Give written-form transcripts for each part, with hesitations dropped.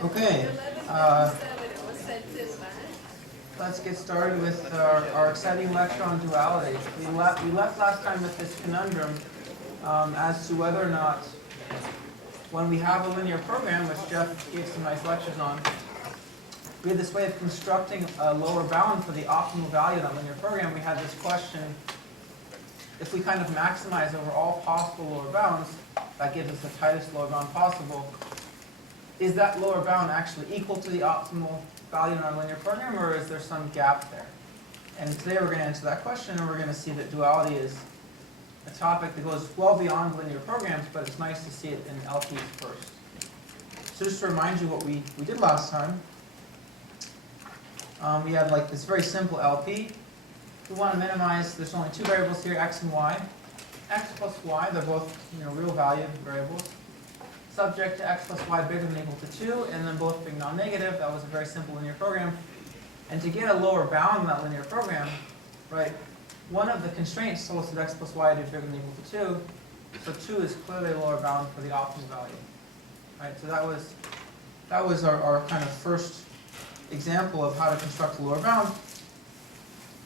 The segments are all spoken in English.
Okay, let's get started with our exciting lecture on duality. We left last time with this conundrum as to whether or not, when we have a linear program, which Jeff gave some nice lectures on, we had this way of constructing a lower bound for the optimal value of that linear program. We had this question: if we kind of maximize over all possible lower bounds, that gives us the tightest lower bound possible. Is that lower bound actually equal to the optimal value in our linear program, or is there some gap there? And today we're going to answer that question, and we're going to see that duality is a topic that goes well beyond linear programs, but it's nice to see it in LPs first. So just to remind you what we did last time, we had like this very simple LP. We want to minimize, there's only two variables here, x and y. X plus y, they're both real value variables, subject to x plus y bigger than or equal to 2, and then both being non-negative. That was a very simple linear program. And to get a lower bound in that linear program, right, one of the constraints told us that x plus y is bigger than or equal to 2, so 2 is clearly a lower bound for the optimal value. Right, so that was our kind of first example of how to construct a lower bound.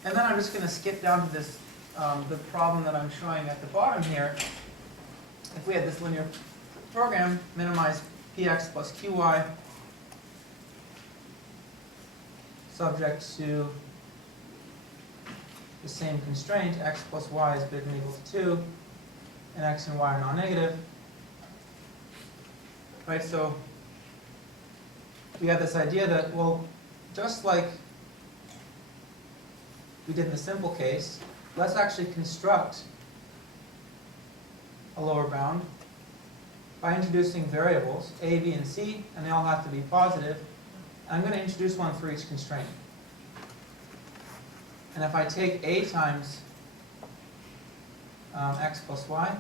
And then I'm just going to skip down to this, the problem that I'm showing at the bottom here. If we had this linear program, minimize px plus qy, subject to the same constraint, x plus y is bigger than or equal to 2, and x and y are non-negative. Right, so we have this idea that, well, just like we did in the simple case, let's actually construct a lower bound by introducing variables, a, b, and c, and they all have to be positive. I'm going to introduce one for each constraint. And if I take a times x plus y,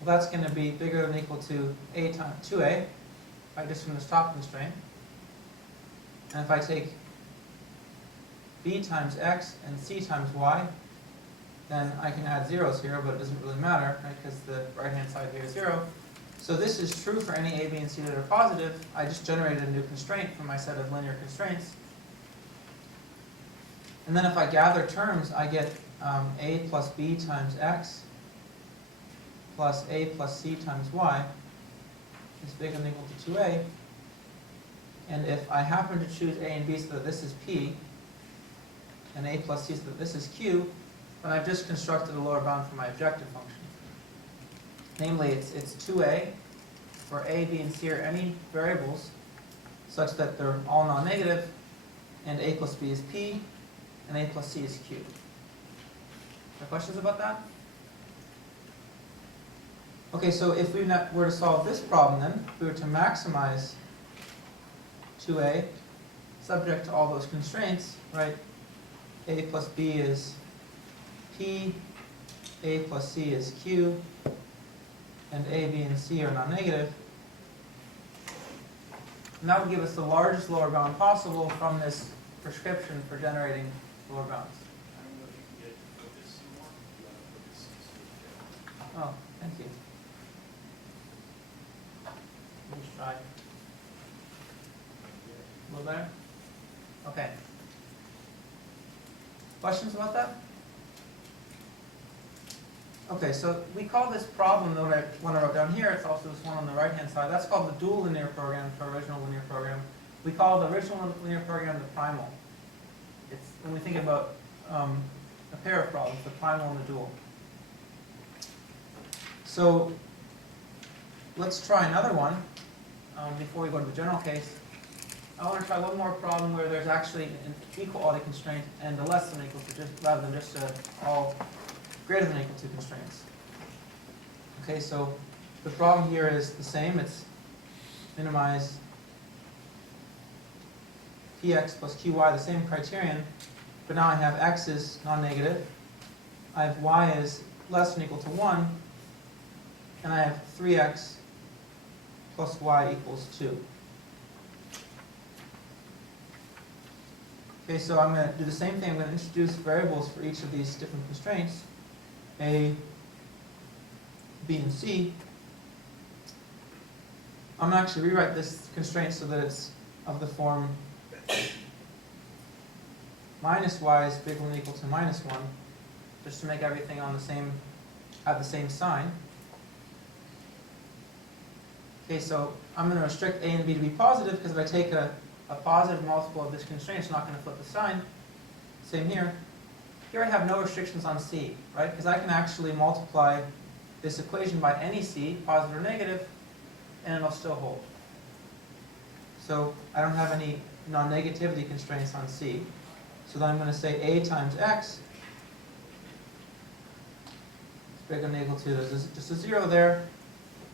well, that's going to be bigger than or equal to a times 2a, right, just from this top constraint. And if I take b times x and c times y, then I can add zeros here, but it doesn't really matter, right, because the right-hand side here is 0. So this is true for any a, b, and c that are positive. I just generated a new constraint from my set of linear constraints. And then if I gather terms, I get a plus b times x plus a plus c times y is bigger than or equal to 2a. And if I happen to choose a and b so that this is p, and a plus c so that this is q, then I've just constructed a lower bound for my objective function. Namely, it's 2a, where a, b, and c are any variables such that they're all non-negative, and a plus b is p, and a plus c is q. Any questions about that? Okay, so if we were to solve this problem then, if we were to maximize 2a, subject to all those constraints, right, a plus b is p, a plus c is q, and a, b, and c are non-negative. And that would give us the largest lower bound possible from this prescription for generating lower bounds. Oh, thank you. Let me try. A little better? Okay. Questions about that? Okay, so we call this problem, the one I wrote down here, it's also this one on the right-hand side. That's called the dual linear program for original linear program. We call the original linear program the primal. It's when we think about a pair of problems, the primal and the dual. So let's try another one before we go to the general case. I want to try one more problem where there's actually an equality constraint and a less than equal to, just rather than just all greater than or equal to constraints. Okay, so the problem here is the same. It's minimize px plus qy, the same criterion, but now I have x is non-negative, I have y is less than or equal to 1, and I have 3x plus y equals 2. Okay, so I'm going to do the same thing. I'm going to introduce variables for each of these different constraints. A, B and C, I'm going to actually rewrite this constraint so that it's of the form minus y is bigger than or equal to minus 1, just to make everything on the same, have the same sign. Okay, so I'm going to restrict a and b to be positive, because if I take a positive multiple of this constraint, it's not going to flip the sign. Same here. Here I have no restrictions on c, right? Because I can actually multiply this equation by any c, positive or negative, and it'll still hold. So I don't have any non-negativity constraints on c. So then I'm going to say a times x is bigger than or equal to, there's just a 0 there,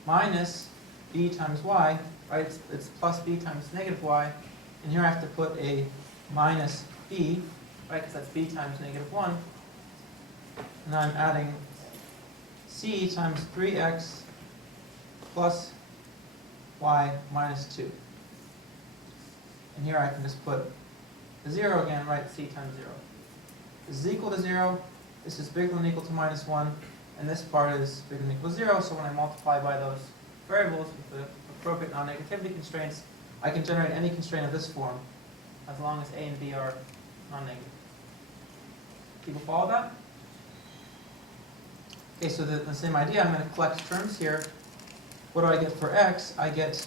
minus b times y, right? It's plus b times negative y. And here I have to put a minus b, right? Because that's b times negative 1. And I'm adding c times 3x plus y minus 2. And here I can just put the 0 again, right? C times 0. This is equal to 0. This is bigger than or equal to minus 1. And this part is bigger than or equal to 0. So when I multiply by those variables with the appropriate non-negativity constraints, I can generate any constraint of this form as long as a and b are non-negative. People follow that? Okay, so the same idea, I'm going to collect terms here. What do I get for x? I get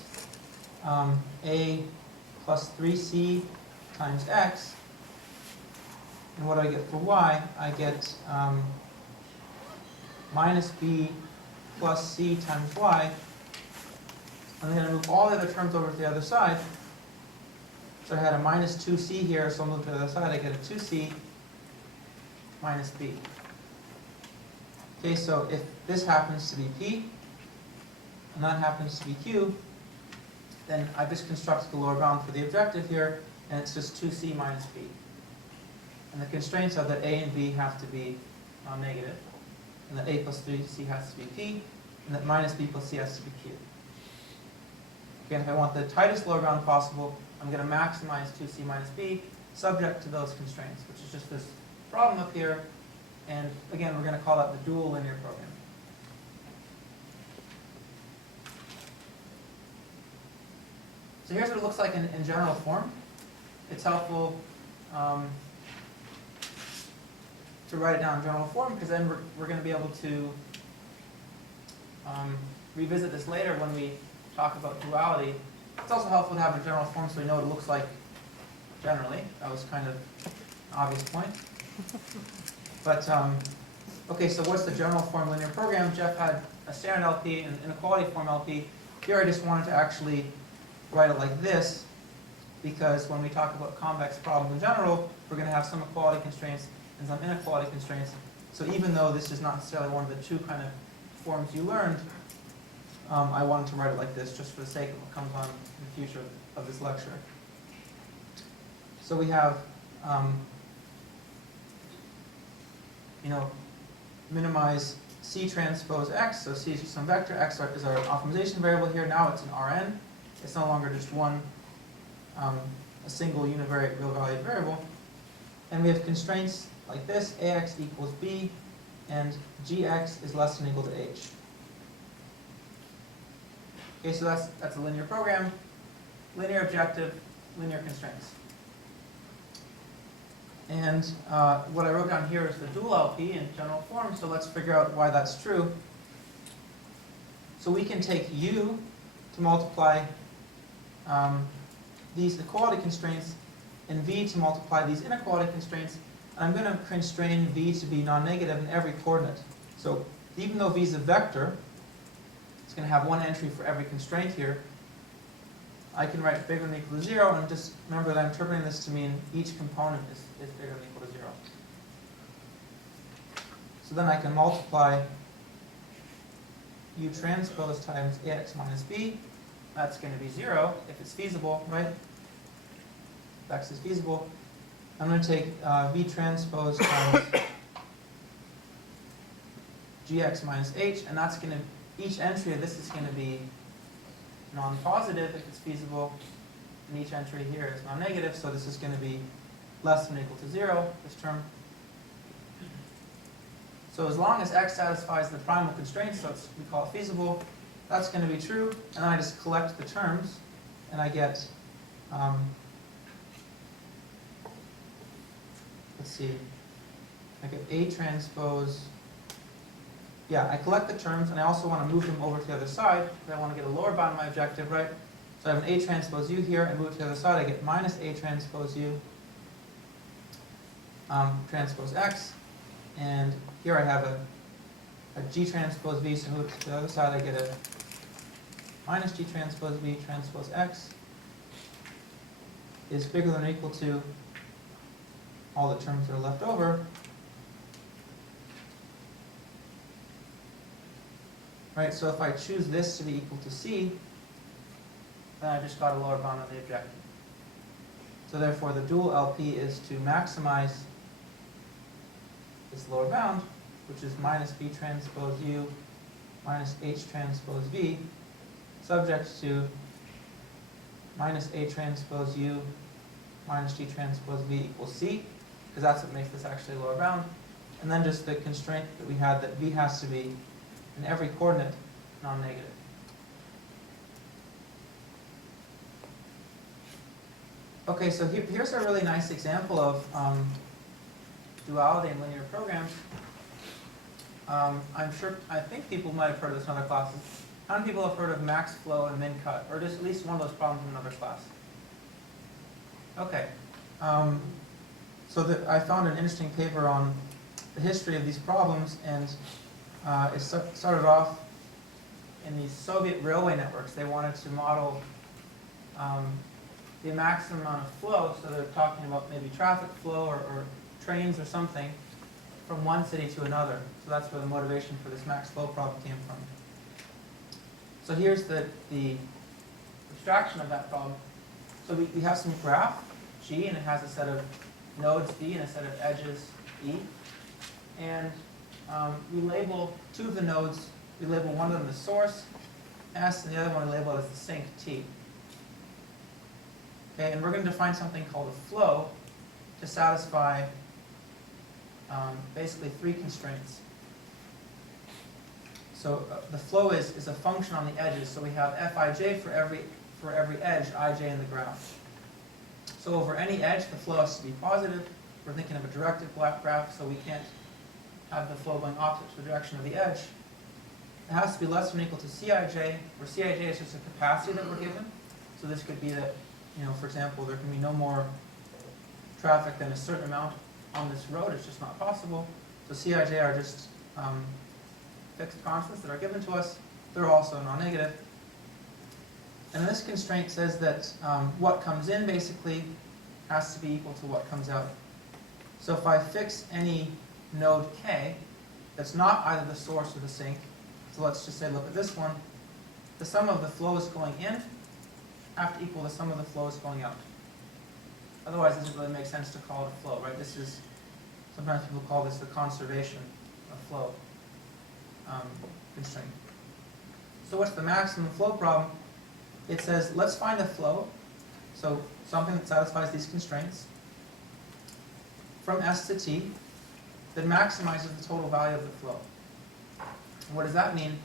a plus 3c times x. And what do I get for y? I get minus b plus c times y. I'm going to move all the other terms over to the other side. So I had a minus 2c here, so I'll move to the other side. I get a 2c minus b. Okay, so if this happens to be p, and that happens to be q, then I just constructed the lower bound for the objective here, and it's just 2c minus b. And the constraints are that a and b have to be non-negative, and that a plus 3c has to be p, and that minus b plus c has to be q. Again, if I want the tightest lower bound possible, I'm going to maximize 2c minus b, subject to those constraints, which is just this problem up here. And again, we're going to call that the dual linear program. So here's what it looks like in general form. It's helpful to write it down in general form, because then we're going to be able to revisit this later when we talk about duality. It's also helpful to have a general form so we know what it looks like generally. That was kind of an obvious point. But, okay, so what's the general form linear program? Jeff had a standard LP and inequality form LP. Here I just wanted to actually write it like this, because when we talk about convex problems in general, we're going to have some equality constraints and some inequality constraints. So even though this is not necessarily one of the two kind of forms you learned, I wanted to write it like this just for the sake of what comes on in the future of this lecture. So we have minimize C transpose X, so C is just some vector, X is our optimization variable here. Now it's an Rn. It's no longer just one, a single univariate real valued variable. And we have constraints like this, Ax equals B, and Gx is less than or equal to H. Okay, so that's a linear program, linear objective, linear constraints. And what I wrote down here is the dual LP in general form, so let's figure out why that's true. So we can take U to multiply these equality constraints and V to multiply these inequality constraints. And I'm going to constrain V to be non-negative in every coordinate. So even though V is a vector, it's going to have one entry for every constraint here. I can write bigger than or equal to 0, and just remember that I'm interpreting this to mean each component is bigger than or equal to 0. So then I can multiply U transpose times Ax minus B. That's going to be 0 if it's feasible, right? If X is feasible. I'm going to take V transpose times Gx minus H, and that's going to, each entry of this is going to be non-positive if it's feasible, and each entry here is non-negative, so this is going to be less than or equal to 0, this term. So as long as x satisfies the primal constraints, so we call it feasible, that's going to be true. And then I just collect the terms, and I get, let's see, I get A transpose. Yeah, I collect the terms, and I also want to move them over to the other side, because I want to get a lower bound of my objective, right? So I have an A transpose U here, and move it to the other side, I get minus A transpose U transpose X, and here I have a G transpose V, so move it to the other side, I get a minus G transpose V transpose X is bigger than or equal to all the terms that are left over. Right, so if I choose this to be equal to C, then I just got a lower bound of the objective. So therefore the dual LP is to maximize this lower bound, which is minus B transpose U minus H transpose V, subject to minus A transpose U minus G transpose V equals C, because that's what makes this actually a lower bound. And then just the constraint that we had that V has to be in every coordinate non-negative. Okay, so here's a really nice example of duality in linear programs. I think people might have heard of this in other classes. How many people have heard of max flow and min cut, or just at least one of those problems in another class? Okay. So I found an interesting paper on the history of these problems, and it started off in these Soviet railway networks. They wanted to model the maximum amount of flow, so they're talking about maybe traffic flow or trains or something from one city to another. So that's where the motivation for this max flow problem came from. So here's the abstraction of that problem. So we have some graph, G, and it has a set of nodes, D, and a set of edges, E. And we label two of the nodes, we label one of them the source, S, and the other one we label it as the sink, T. Okay, and we're going to define something called a flow to satisfy basically three constraints. So the flow is a function on the edges. So we have Fij for every edge, ij in the graph. So over any edge, the flow has to be positive. We're thinking of a directed graph, so we can't have the flow going opposite to the direction of the edge. It has to be less than or equal to Cij, where Cij is just a capacity that we're given. So this could be that, for example, there can be no more traffic than a certain amount on this road. It's just not possible. So Cij are just fixed constants that are given to us. They're also non-negative. And this constraint says that what comes in basically has to be equal to what comes out. So if I fix any node k that's not either the source or the sink, so let's just say, look at this one, the sum of the flows going in have to equal the sum of the flows going out. Otherwise, it doesn't really make sense to call it a flow, right? This is, sometimes people call this the conservation of flow constraint. So what's the maximum flow problem? It says, let's find a flow, so something that satisfies these constraints, from S to T, that maximizes the total value of the flow. And what does that mean?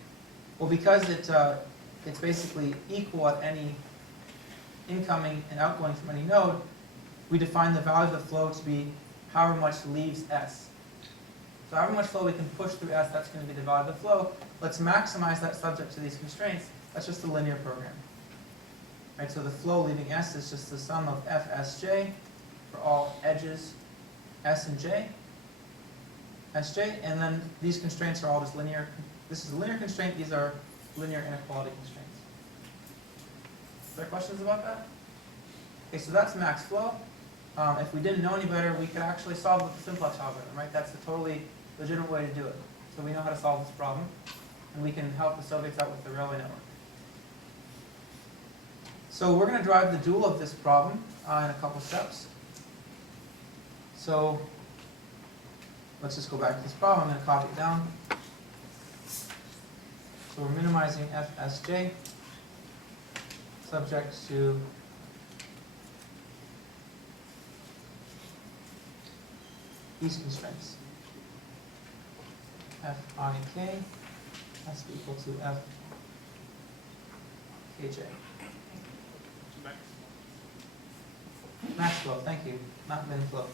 Well, because it's basically equal at any incoming and outgoing from any node, we define the value of the flow to be however much leaves S. So however much flow we can push through S, that's going to be the value of the flow. Let's maximize that subject to these constraints. That's just a linear program. Right, so the flow leaving S is just the sum of Fsj for all edges S and J, Sj, and then these constraints are all just linear. This is a linear constraint, these are linear inequality constraints. Are there questions about that? Okay, so that's max flow. If we didn't know any better, we could actually solve it with the simplex algorithm, right? That's a totally legitimate way to do it. So we know how to solve this problem, and we can help the Soviets out with the railway network. So we're going to drive the dual of this problem in a couple steps. So let's just go back to this problem. I'm going to copy it down. So we're minimizing Fsj subject to these constraints. Fik has to equal to Fkj. Max flow, thank you, not min flow.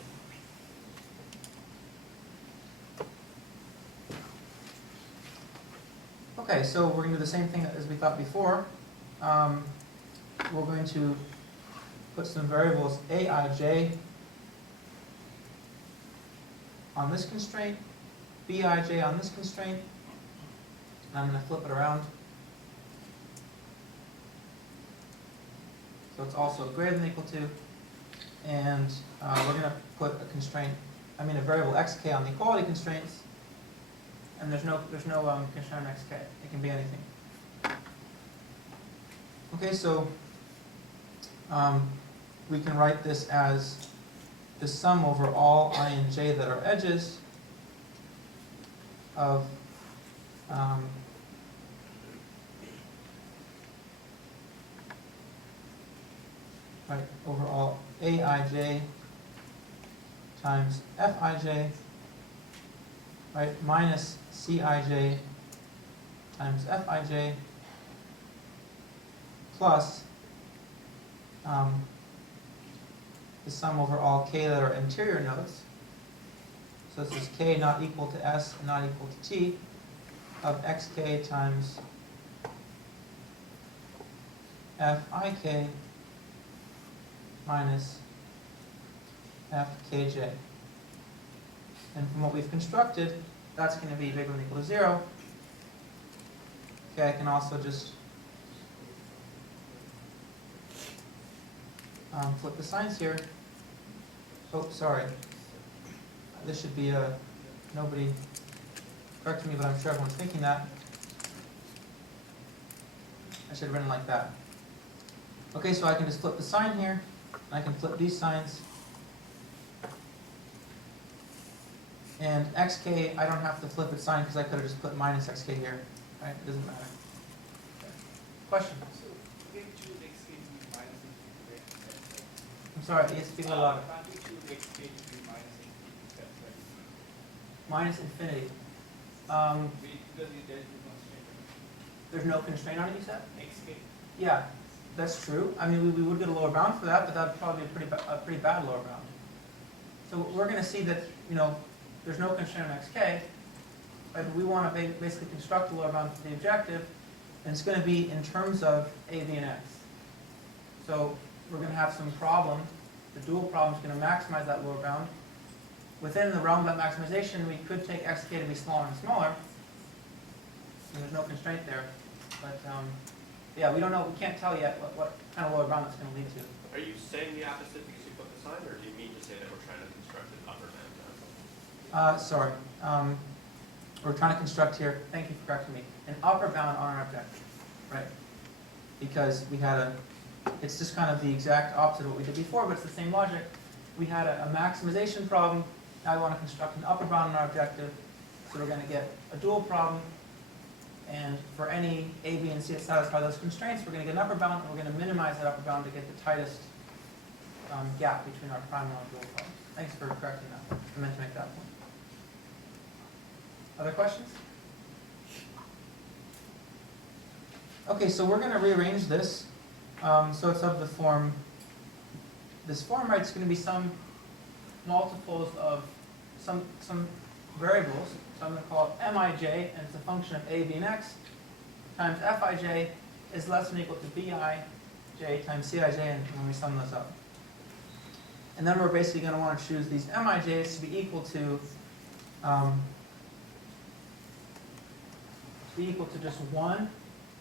Okay, so we're going to do the same thing as we thought before. We're going to put some variables aij on this constraint, bij on this constraint, and I'm going to flip it around. So it's also greater than or equal to, and we're going to put a constraint, a variable xk on the equality constraints, and there's no constraint on xk. It can be anything. Okay, so we can write this as the sum over all I and j that are edges of over all aij times fij, minus cij times fij plus the sum over all k that are interior nodes. So this is k not equal to s and not equal to t of xk times fik minus fkj. And from what we've constructed, that's going to be bigger than or equal to 0. Okay, I can also just flip the signs here. Oh, sorry. This should be nobody correct me, but I'm sure everyone's thinking that. I should have written like that. Okay, so I can just flip the sign here. I can flip these signs. And xk, I don't have to flip its sign because I could have just put minus xk here. Right? It doesn't matter. Okay. Question? So we choose xk to be minus infinity. I'm sorry, yes, speak a little louder. Can't we choose xk to be minus infinity? Minus infinity. Because there is no constraint. There's no constraint on it, you said? Xk. Yeah, that's true. I mean, we would get a lower bound for that, but that would probably be a pretty bad lower bound. So we're going to see that, there's no constraint on xk, but we want to basically construct a lower bound for the objective, and it's going to be in terms of a, b, and x. So we're going to have some problem. The dual problem is going to maximize that lower bound. Within the realm of that maximization, we could take xk to be smaller and smaller. And there's no constraint there. But yeah, we don't know. We can't tell yet what kind of lower bound that's going to lead to. Are you saying the opposite because you put the sign, or do you mean to say that we're trying to construct an upper bound? Sorry. We're trying to construct here, thank you for correcting me, an upper bound on our objective, right? Because we had it's just kind of the exact opposite of what we did before, but it's the same logic. We had a maximization problem. Now we want to construct an upper bound on our objective. So we're going to get a dual problem. And for any a, b, and c that satisfy those constraints, we're going to get an upper bound, and we're going to minimize that upper bound to get the tightest gap between our prime and our dual problem. Thanks for correcting that. I meant to make that point. Other questions? Okay, so we're going to rearrange this. So it's of the form, this form, right, it's going to be some multiples of some variables. So I'm going to call it mij, and it's a function of a, b, and x, times fij is less than or equal to bij times cij, and when we sum those up. And then we're basically going to want to choose these mij's to be equal to just 1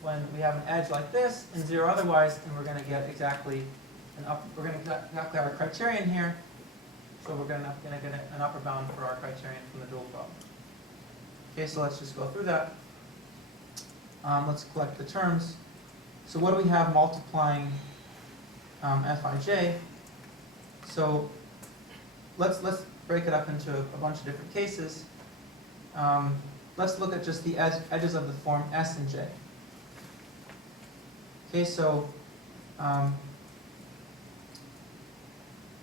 when we have an edge like this, and 0 otherwise, and we're going to get exactly exactly our criterion here. So we're going to get an upper bound for our criterion from the dual problem. Okay, so let's just go through that. Let's collect the terms. So what do we have multiplying fij? So let's break it up into a bunch of different cases. Let's look at just the edges of the form s and j. Okay, so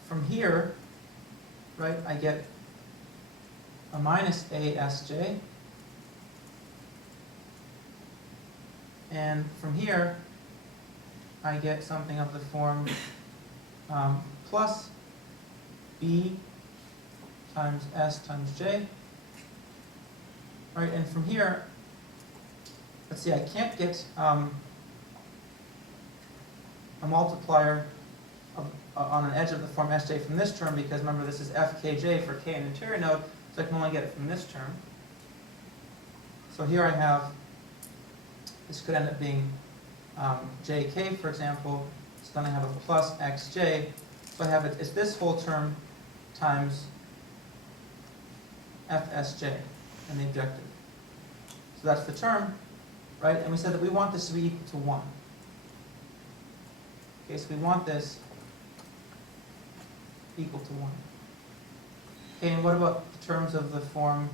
from here, right, I get a minus asj And from here, I get something of the form plus b times s times j. Right, and from here, let's see, I can't get a multiplier on an edge of the form sj from this term, because remember this is fkj for k in interior node, so I can only get it from this term. So here I have, this could end up being jk, for example, so then I have a plus xj, so I have it's this whole term times fsj in the objective. So that's the term, right? And we said that we want this to be equal to 1. Okay, so we want this equal to 1. Okay, and what about the terms of the form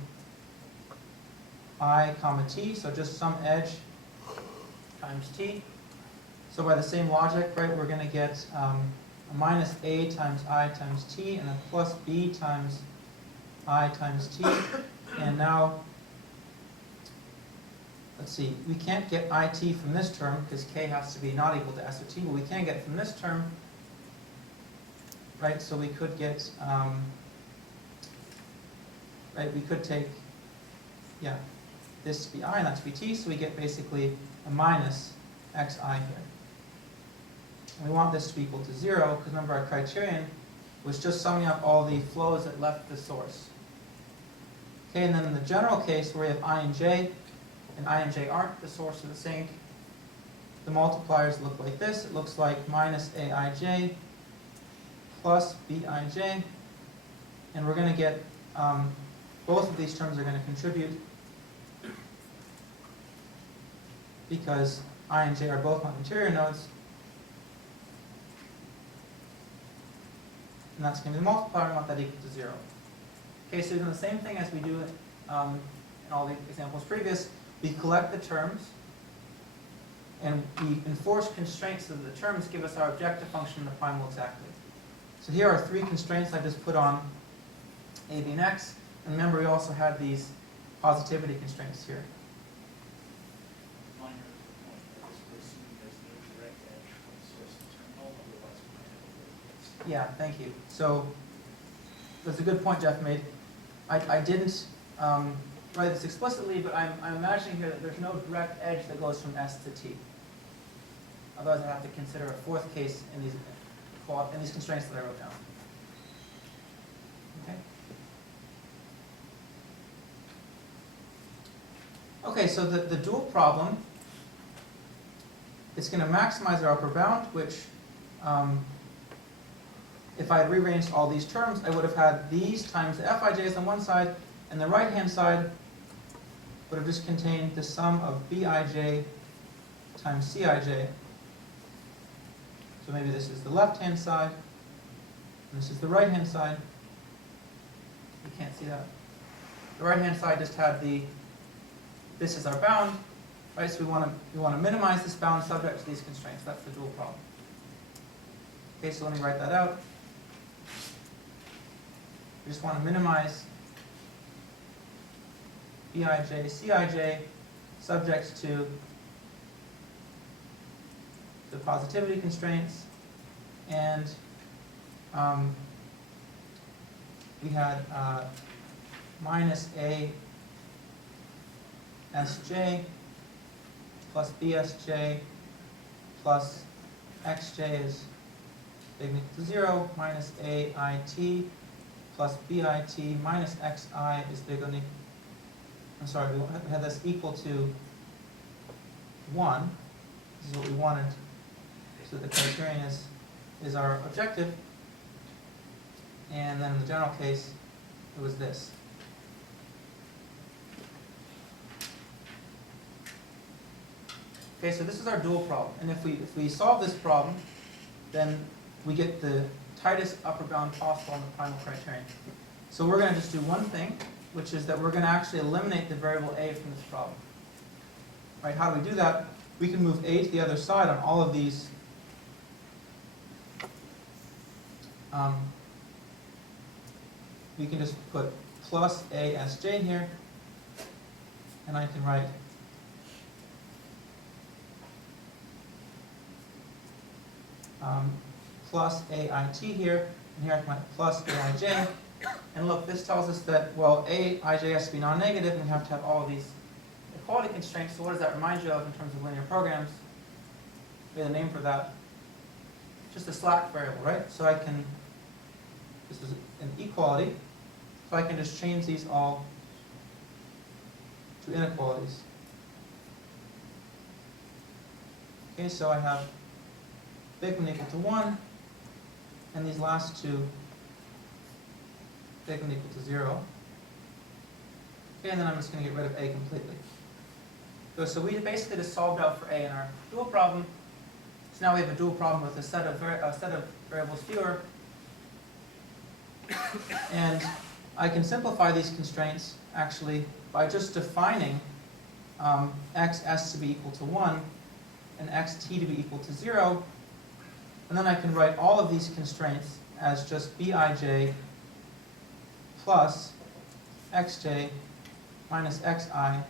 I comma t? So just some edge times t. So by the same logic, right, we're going to get a minus a times I times t and a plus b times I times t. And now, let's see, we can't get it from this term because k has to be not equal to s or t, but we can get it from this term, right? So we could get, right, we could take, yeah, this to be I and that to be t, so we get basically a minus xi here. And we want this to be equal to 0, because remember our criterion was just summing up all the flows that left the source. Okay, and then in the general case where we have I and j aren't the source of the sink, the multipliers look like this. It looks like minus aij plus bij, and we're going to get, both of these terms are going to contribute because I and j are both on interior nodes. And that's going to be the multiplier, and we want that equal to 0. Okay, so we're doing the same thing as we do in all the examples previous. We collect the terms, and we enforce constraints so that the terms give us our objective function in the primal exactly. So here are 3 constraints I just put on a, b, and x. And remember, we also had these positivity constraints here. Minor point, that is assuming there's no direct edge from source to terminal, otherwise we might have a Yeah, thank you. So that's a good point Jeff made. I didn't write this explicitly, but I'm imagining here that there's no direct edge that goes from S to T. Otherwise, I have to consider a 4th case in these constraints that I wrote down. Okay. Okay, so the dual problem, it's going to maximize our upper bound, which if I had rearranged all these terms, I would have had these times the fij's on one side, and the right-hand side would have just contained the sum of bij times cij. So maybe this is the left-hand side, and this is the right-hand side. You can't see that. The right-hand side just had this is our bound, right? So we want to minimize this bound subject to these constraints. That's the dual problem. Okay, so let me write that out. We just want to minimize bij, cij, subject to the positivity constraints, and we had minus a sj plus bsj plus xj is big equal to 0, minus ait plus bit minus xi is big on equal. I'm sorry, we had this equal to 1. This is what we wanted. So the criterion is our objective. And then in the general case, it was this. Okay, so this is our dual problem. And if we solve this problem, then we get the tightest upper bound possible on the primal criterion. So we're going to just do one thing, which is that we're going to actually eliminate the variable a from this problem. Right? How do we do that? We can move a to the other side on all of these we can just put plus asj here, and I can write plus AIT here, and here I can write plus AIJ. And look, this tells us that, well, AIJ has to be non-negative, and we have to have all of these equality constraints. So what does that remind you of in terms of linear programs? We have a name for that. Just a slack variable, right? So I can, this is an equality, so I can just change these all to inequalities. Okay, so I have big one equal to 1, and these last two big one equal to 0. Okay, and then I'm just going to get rid of A completely. So we basically just solved out for A in our dual problem. So now we have a dual problem with a set of variables fewer. And I can simplify these constraints actually by just defining xs to be equal to 1 and xt to be equal to 0. And then I can write all of these constraints as just bij plus xj minus xi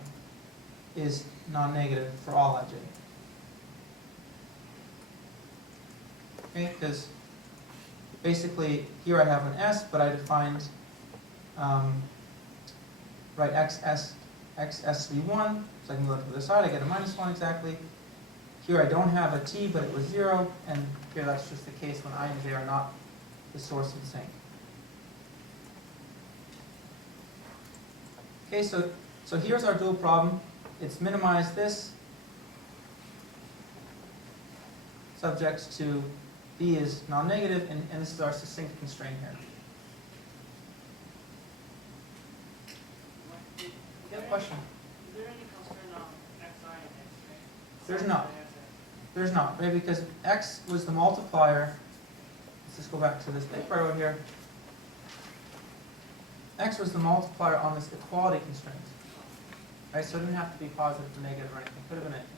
is non-negative for all ij. Okay, because basically here I have an s, but I defined right xs to be 1, so I can go to the other side, I get a minus 1 exactly. Here I don't have a t, but it was 0, and here that's just the case when I and j are not the source and sink. Okay, so here's our dual problem. It's minimized this, subject to b is non-negative, and this is our succinct constraint here. You have a question? Is there any constraint on xi and xj? There's not. There's not, right? Because x was the multiplier. Let's just go back to this big arrow here. X was the multiplier on this equality constraint. Right? So it didn't have to be positive or negative or anything. It could have been anything.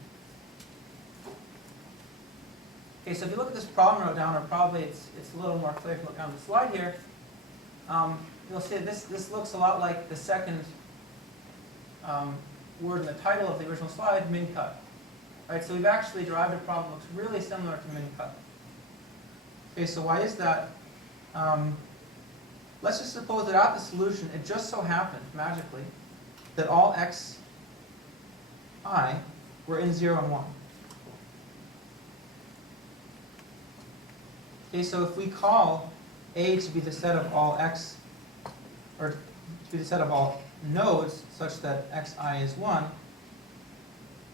Okay, so if you look at this problem I wrote down, or probably it's a little more clear if you look down the slide here, you'll see this looks a lot like the second word in the title of the original slide, min-cut. Right, so we've actually derived a problem that looks really similar to min-cut. Okay, so why is that? Let's just suppose that at the solution, it just so happened, magically, that all xi were in 0 and 1. Okay, so if we call A to be the set of all x, or to be the set of all nodes such that xi is 1,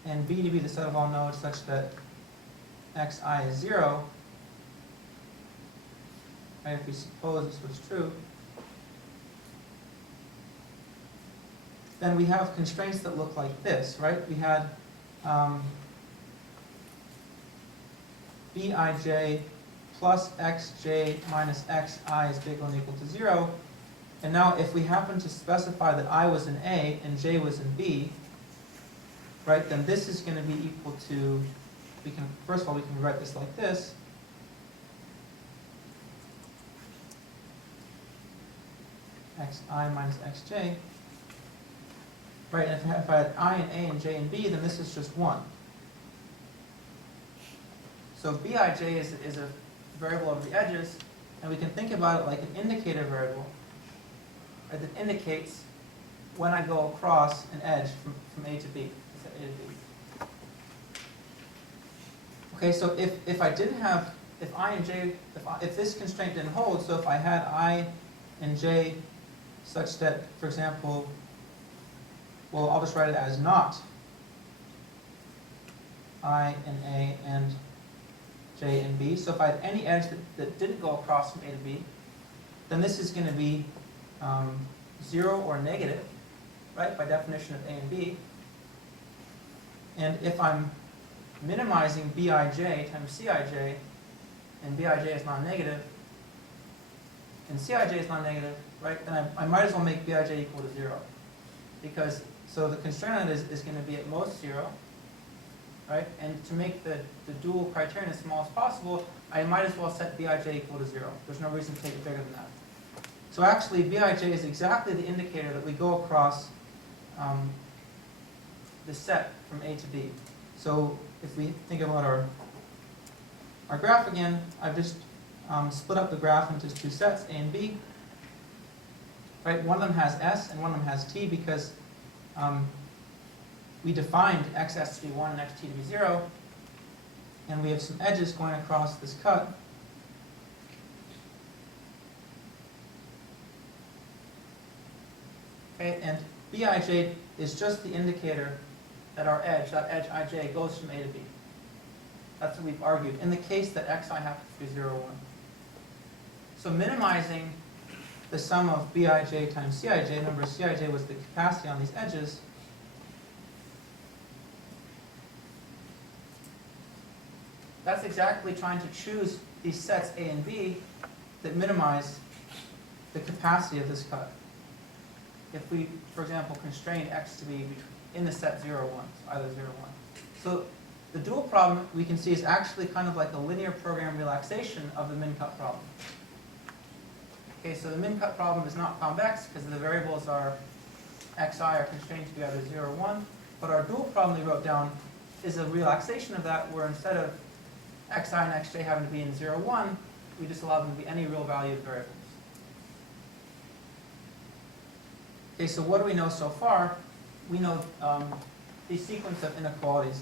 and B to be the set of all nodes such that xi is 0, right, if we suppose this was true, then we have constraints that look like this, right? We had bij plus xj minus xi is big or equal to 0. And now if we happen to specify that I was in A and j was in B, right, then this is going to be equal to, first of all, we can write this like this. Xi minus xj. Right, and if I had I and A and j and B, then this is just 1. So bij is a variable over the edges, and we can think about it like an indicator variable, right, that indicates when I go across an edge from A to B. A to B. Okay, so if I didn't have, if I and j, if this constraint didn't hold, so if I had I and j such that, for example, well, I'll just write it as not I and A and J and B. So if I had any edge that didn't go across from A to B, then this is going to be 0 or negative, right, by definition of A and B. And if I'm minimizing Bij times Cij, and Bij is non-negative, and Cij is non-negative, right, then I might as well make Bij equal to 0. Because, so the constraint on it is going to be at most 0, right? And to make the dual criterion as small as possible, I might as well set Bij equal to 0. There's no reason to take it bigger than that. So actually, Bij is exactly the indicator that we go across the set from A to B. So if we think about our our graph again, I've just split up the graph into two sets, A and B. Right, one of them has S and one of them has T because we defined XS to be 1 and XT to be 0, and we have some edges going across this cut. Okay, and Bij is just the indicator that our edge, that edge ij, goes from A to B. That's what we've argued, in the case that xi happens to be 0, 1. So minimizing the sum of Bij times Cij, remember Cij was the capacity on these edges, that's exactly trying to choose these sets A and B that minimize the capacity of this cut. If we, for example, constrain x to be in the set 0, 1, so either 0, 1. So the dual problem we can see is actually kind of like a linear program relaxation of the min-cut problem. Okay, so the min-cut problem is not convex because the variables are xi are constrained to be either 0 or 1, but our dual problem we wrote down is a relaxation of that where instead of xi and xj having to be in 0, 1, we just allow them to be any real valued variables. Okay, so what do we know so far? We know the sequence of inequalities.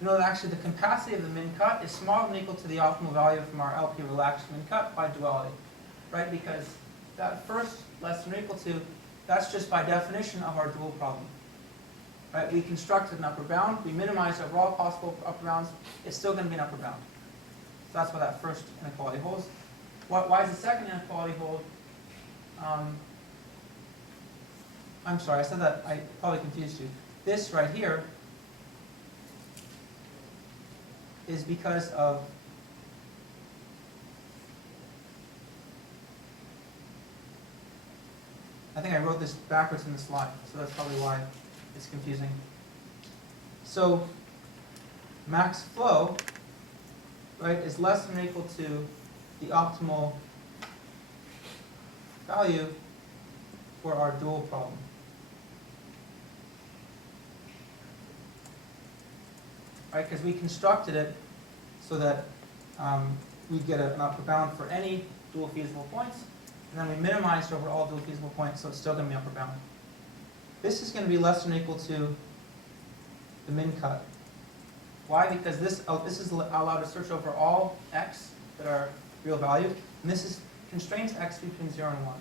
We know that actually the capacity of the min-cut is smaller than or equal to the optimal value from our LP relaxed min-cut by duality, right? Because that first less than or equal to, that's just by definition of our dual problem, right? We constructed an upper bound, we minimized overall possible upper bounds, it's still going to be an upper bound. So that's why that first inequality holds. Why does the second inequality hold? I'm sorry, I said that, I probably confused you. This right here is because of I think I wrote this backwards in the slide, so that's probably why it's confusing. So max flow, right, is less than or equal to the optimal value for our dual problem. Right, because we constructed it so that we get an upper bound for any dual feasible points, and then we minimized over all dual feasible points, so it's still going to be upper bound. This is going to be less than or equal to the min-cut. Why? Because this is allowed to search over all x that are real valued, and this is constraints x between 0 and 1.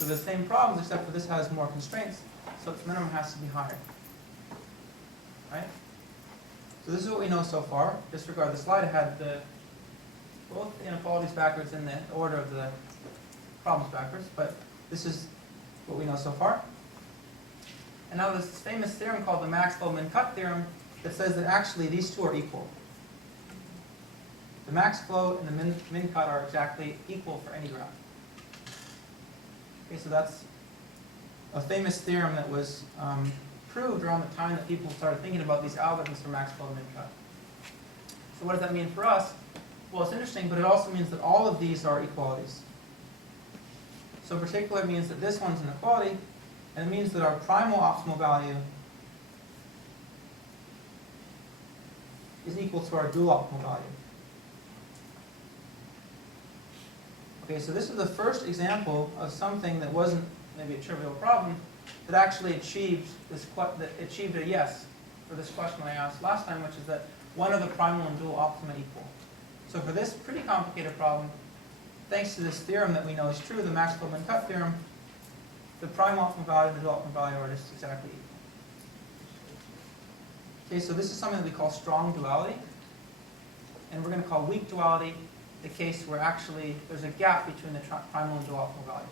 So the same problems, except for this has more constraints, so its minimum has to be higher. Right? So this is what we know so far. Disregard the slide. I had both inequalities backwards in the order of the problems backwards, but this is what we know so far. And now this famous theorem called the max-flow min-cut theorem that says that actually these two are equal. The max flow and the min-cut are exactly equal for any graph. Okay, so that's a famous theorem that was proved around the time that people started thinking about these algorithms for max flow and min-cut. So what does that mean for us? Well, it's interesting, but it also means that all of these are equalities. So in particular, it means that this one's an equality, and it means that our primal optimal value is equal to our dual optimal value. Okay, so this is the first example of something that wasn't maybe a trivial problem that actually achieved a yes for this question I asked last time, which is that one of the primal and dual optima equal. So for this pretty complicated problem, thanks to this theorem that we know is true, the max flow min-cut theorem, the primal optimal value and the dual optimal value are just exactly equal. Okay, so this is something that we call strong duality, and we're going to call weak duality the case where actually there's a gap between the primal and dual optimal values.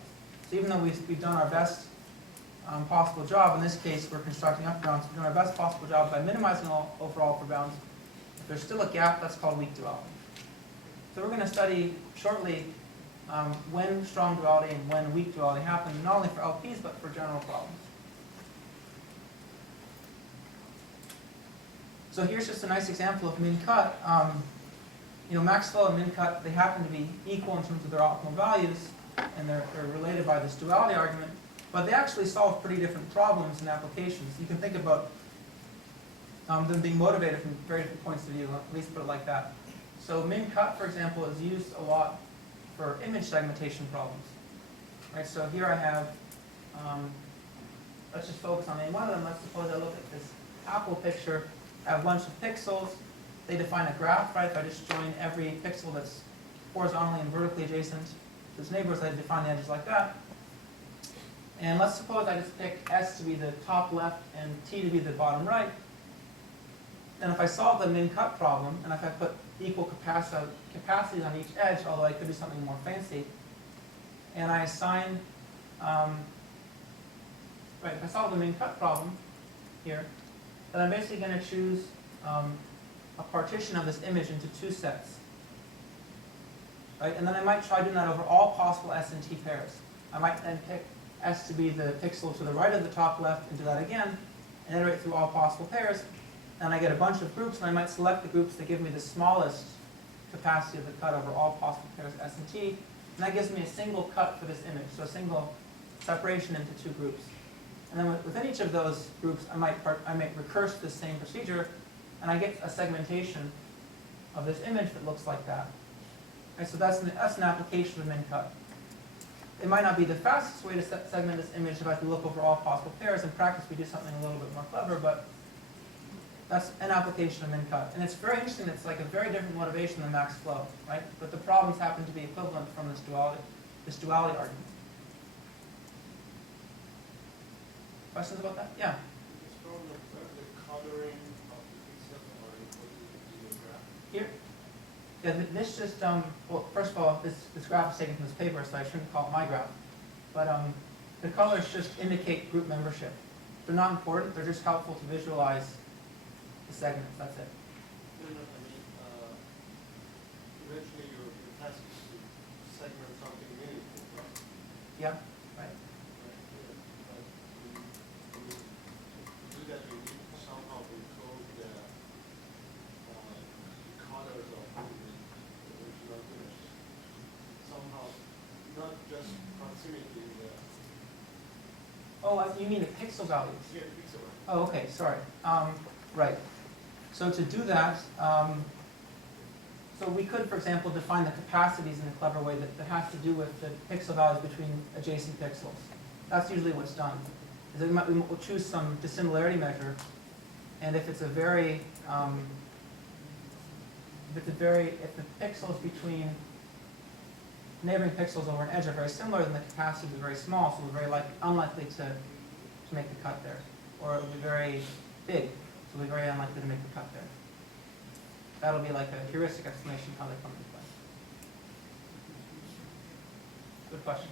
So even though we've done our best possible job, in this case we're constructing upper bounds, we're doing our best possible job by minimizing all overall upper bounds. If there's still a gap, that's called weak duality. So we're going to study shortly when strong duality and when weak duality happen, not only for LPs but for general problems. So here's just a nice example of min-cut. Max flow and min-cut, they happen to be equal in terms of their optimal values, and they're related by this duality argument, but they actually solve pretty different problems and applications. You can think about them being motivated from very different points of view, at least put it like that. So min-cut, for example, is used a lot for image segmentation problems. Right, so here I have, let's just focus on one of them. Let's suppose I look at this Apple picture. I have a bunch of pixels. They define a graph, right? If I just join every pixel that's horizontally and vertically adjacent to its neighbors, I define the edges like that. And let's suppose I just pick S to be the top left and T to be the bottom right. And if I solve the min-cut problem, and if I put equal capacities on each edge, although I could do something more fancy, and I assign, right, if I solve the min-cut problem here, then I'm basically going to choose a partition of this image into two sets. Right? And then I might try doing that over all possible S and T pairs. I might then pick S to be the pixel to the right of the top left and do that again, and iterate through all possible pairs. And I get a bunch of groups, and I might select the groups that give me the smallest capacity of the cut over all possible pairs S and T. And that gives me a single cut for this image, so a single separation into two groups. And then within each of those groups, I might recurse this same procedure, and I get a segmentation of this image that looks like that. Right, so that's an application of min-cut. It might not be the fastest way to segment this image if I have to look over all possible pairs. In practice, we do something a little bit more clever, but that's an application of min-cut. And it's very interesting. It's like a very different motivation than max flow, right? But the problems happen to be equivalent from this duality argument. Questions about that? Yeah? This problem of the coloring of the pixels are equal to the graph. Here? Yeah, this just, well, first of all, this graph is taken from this paper, so I shouldn't call it my graph. But the colors just indicate group membership. They're not important. They're just helpful to visualize the segments. That's it. No, I mean, eventually your task is to segment something meaningful, right? Yeah, right. But to do that, you need to somehow encode the colors of the original image. Somehow, not just proximity in the Oh, you mean the pixel values? pixel. Oh, okay, sorry. Right. So to do that, so we could, for example, define the capacities in a clever way that has to do with the pixel values between adjacent pixels. That's usually what's done. Is that we'll choose some dissimilarity measure, and if it's a very, if the pixels between neighboring pixels over an edge are very similar, then the capacity will be very small, so we're very unlikely to make the cut there. Or it will be very big, so we'll be very unlikely to make the cut there. That'll be like a heuristic explanation of how they come into play. Good question.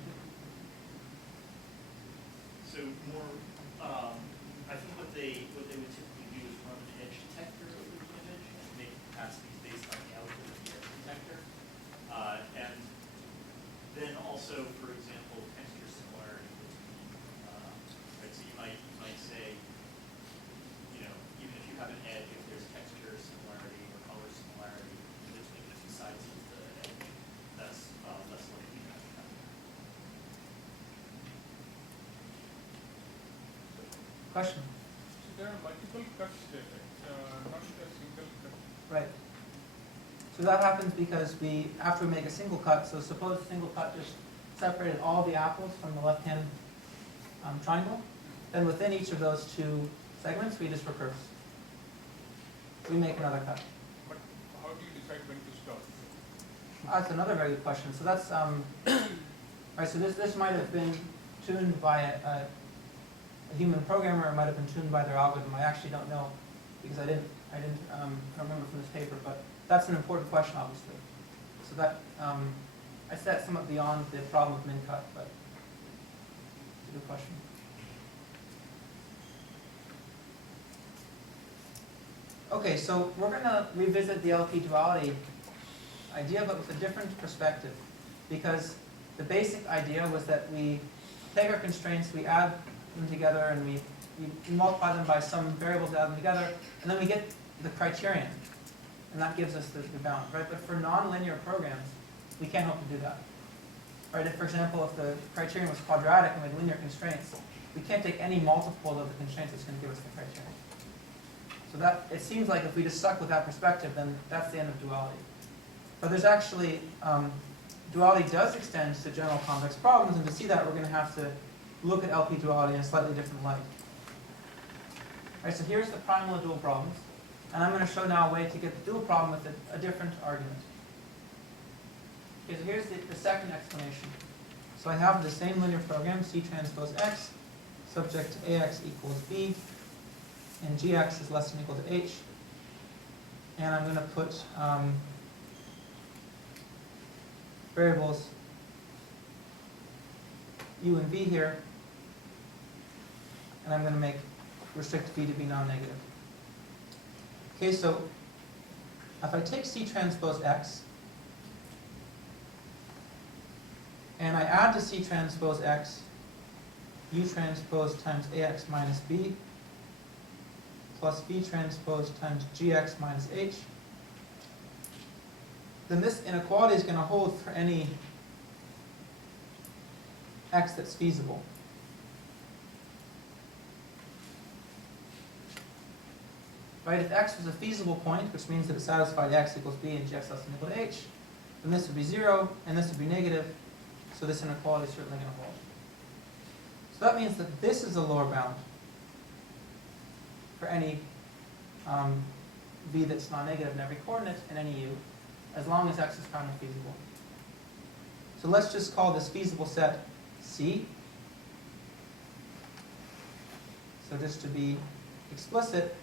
So more, I think what they would typically do is run an edge detector over the image and make capacities based on the output of the edge detector. And then also, for example, texture similarity between, right, so you might say, you know, even if you have an edge, if there's texture similarity or color similarity between the two sides of the edge, that's less likely to happen. Question? So there are multiple cuts there, right? Not a single cut. Right. So that happens because after we make a single cut, so suppose a single cut just separated all the apples from the left-hand triangle, then within each of those two segments, we just recurse. We make another cut. But how do you decide when to stop? That's another very good question. So that's, right, so this might have been tuned by a human programmer, or it might have been tuned by their algorithm. I actually don't know, because I don't remember from this paper, but that's an important question, obviously. So that, I set somewhat beyond the problem of min-cut, but it's a good question. Okay, so we're going to revisit the LP duality idea, but with a different perspective. Because the basic idea was that we take our constraints, we add them together, and we multiply them by some variables to add them together, and then we get the criterion. And that gives us the bound, right? But for nonlinear programs, we can't hope to do that. Right? If, for example, if the criterion was quadratic and we had linear constraints, we can't take any multiple of the constraints that's going to give us the criterion. So that, it seems like if we just stuck with that perspective, then that's the end of duality. But there's actually, duality does extend to general complex problems, and to see that we're going to have to look at LP duality in a slightly different light. All right, so here's the primal dual problems, and I'm going to show now a way to get the dual problem with a different argument. Okay, so here's the second explanation. So I have the same linear program, C transpose X, subject to AX equals B, and GX is less than or equal to H. And I'm going to put variables U and V here, and I'm going to restrict V to be non-negative. Okay, so if I take C transpose X, and I add to C transpose X U transpose times AX minus B plus V transpose times GX minus H, then this inequality is going to hold for any X that's feasible. Right, if X was a feasible point, which means that it satisfied X equals B and GX less than or equal to H, then this would be 0 and this would be negative, so this inequality is certainly going to hold. So that means that this is a lower bound for any V that's non-negative in every coordinate in any U, as long as X is primally feasible. So let's just call this feasible set C. So just to be explicit,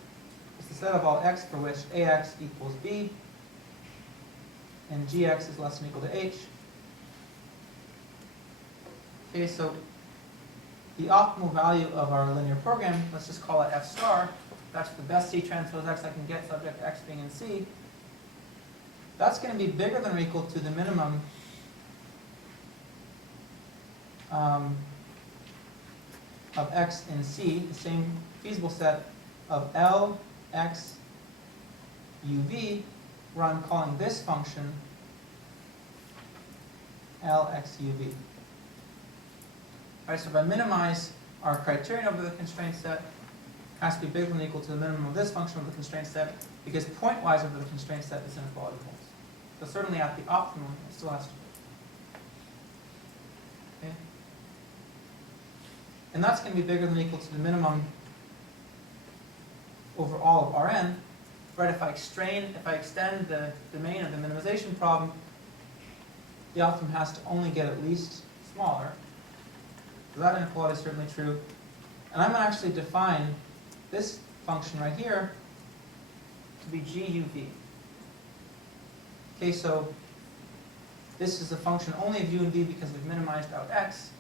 it's the set of all X for which AX equals B and GX is less than or equal to H. Okay, so the optimal value of our linear program, let's just call it F star. That's the best C transpose X I can get, subject to X being in C. That's going to be bigger than or equal to the minimum of X in C, the same feasible set of L, X, UV, where I'm calling this function LXUV. All right, so if I minimize our criterion over the constraint set, it has to be bigger than or equal to the minimum of this function over the constraint set, because pointwise over the constraint set, this inequality holds. So certainly at the optimum, it still has to be. Okay? And that's going to be bigger than or equal to the minimum over all of Rn. Right, if I extend the domain of the minimization problem, the optimum has to only get at least smaller. So that inequality is certainly true. And I'm going to actually define this function right here to be GUV. Okay, so this is a function only of U and V because we've minimized out X.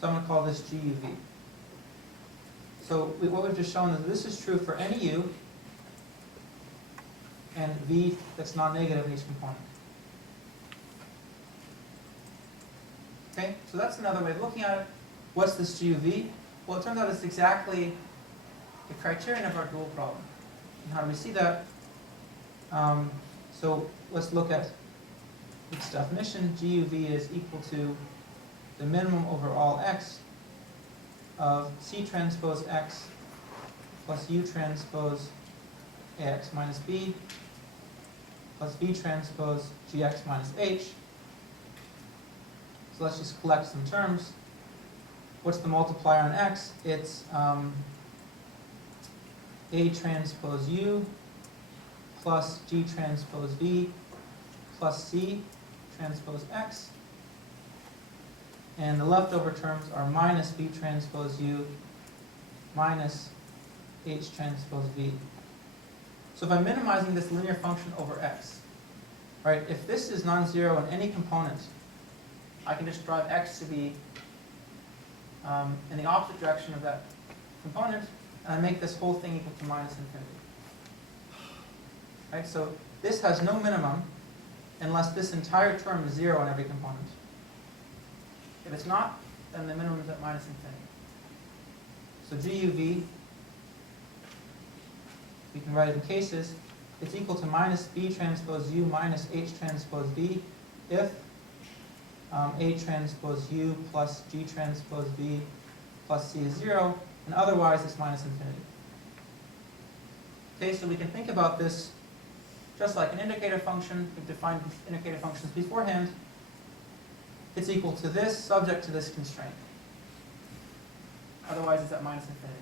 So I'm going to call this GUV. So what we've just shown is that this is true for any U and V that's non-negative in each component. Okay, so that's another way of looking at it. What's this GUV? Well, it turns out it's exactly the criterion of our dual problem. And how do we see that? So let's look at its definition. GUV is equal to the minimum over all X of C transpose X plus U transpose AX minus B plus V transpose GX minus H. So let's just collect some terms. What's the multiplier on X? It's A transpose U plus G transpose V plus C transpose X. And the leftover terms are minus V transpose U minus H transpose V. So if I'm minimizing this linear function over X, right, if this is non-zero in any component, I can just drive X to be in the opposite direction of that component, and I make this whole thing equal to minus infinity. Right, so this has no minimum unless this entire term is 0 in every component. If it's not, then the minimum is at minus infinity. So GUV, we can write it in cases, it's equal to minus B transpose U minus H transpose V if A transpose U plus G transpose V plus C is 0, and otherwise it's minus infinity. Okay, so we can think about this just like an indicator function, we've defined indicator functions beforehand, it's equal to this subject to this constraint. Otherwise it's at minus infinity.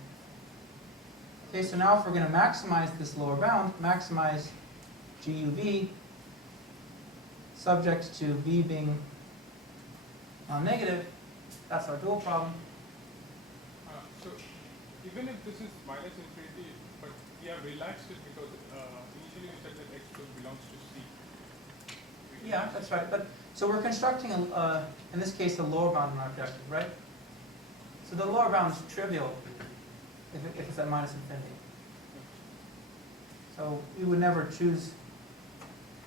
Okay, so now if we're going to maximize this lower bound, maximize GUV, subject to v being non-negative, that's our dual problem. So even if this is minus infinity, but we have relaxed it because initially we said that x belongs to C. Yeah, that's right. But so we're constructing in this case a lower bound in our objective, right? So the lower bound is trivial if it's at minus infinity. So we would never choose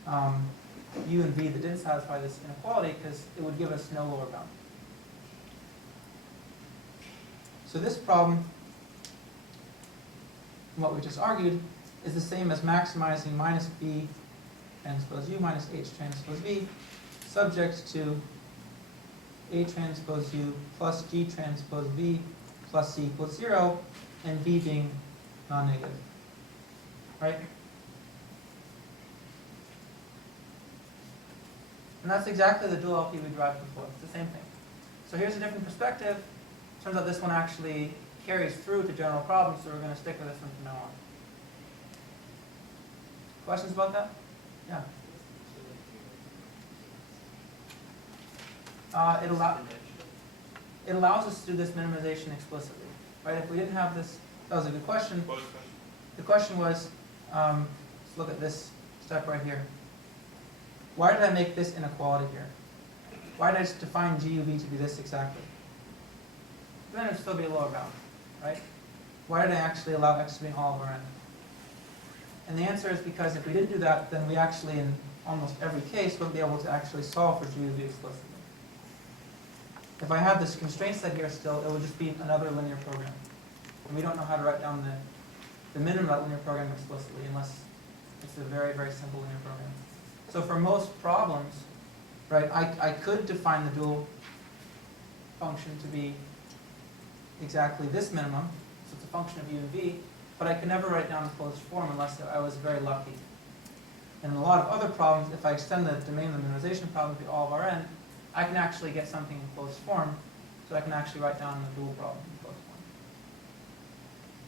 u and v that didn't satisfy this inequality because it would give us no lower bound. So this problem, what we just argued, is the same as maximizing minus b transpose u minus h transpose v, subject to a transpose u plus g transpose v plus c equals 0, and v being non-negative. Right? And that's exactly the duality we derived before. It's the same thing. So here's a different perspective. Turns out this one actually carries through to general problems, so we're going to stick with this one from now on. Questions about that? Yeah. It allows us to do this minimization explicitly. Right? If we didn't have this, that was a good question. What was the question? The question was, let's look at this step right here. Why did I make this inequality here? Why did I just define GUV to be this exactly? Then it would still be a lower bound, right? Why did I actually allow x to be in all over n? And the answer is because if we didn't do that, then we actually, in almost every case, wouldn't be able to actually solve for GUV explicitly. If I had this constraint set here still, it would just be another linear program. And we don't know how to write down the minimum of that linear program explicitly unless it's a very, very simple linear program. So for most problems, right, I could define the dual function to be exactly this minimum, so it's a function of u and v, but I could never write down the closed form unless I was very lucky. And in a lot of other problems, if I extend the domain of the minimization problem to all of Rn, I can actually get something in closed form, so I can actually write down the dual problem in closed form.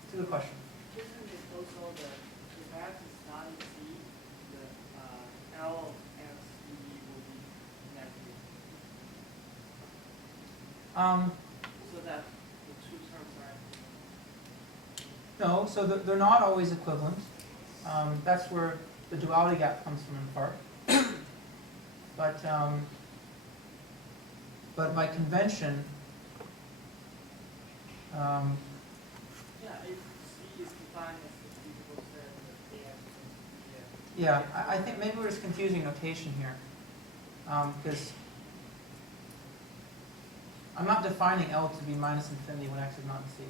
It's a good question. Isn't it also that if x is not in C, the L of x will be negative? So that the two terms are No, so they're not always equivalent. That's where the duality gap comes from in part. But by convention, yeah, if C is defined as the physical set of AX and yeah, I think maybe we're just confusing notation here. Because I'm not defining L to be minus infinity when x is not in C.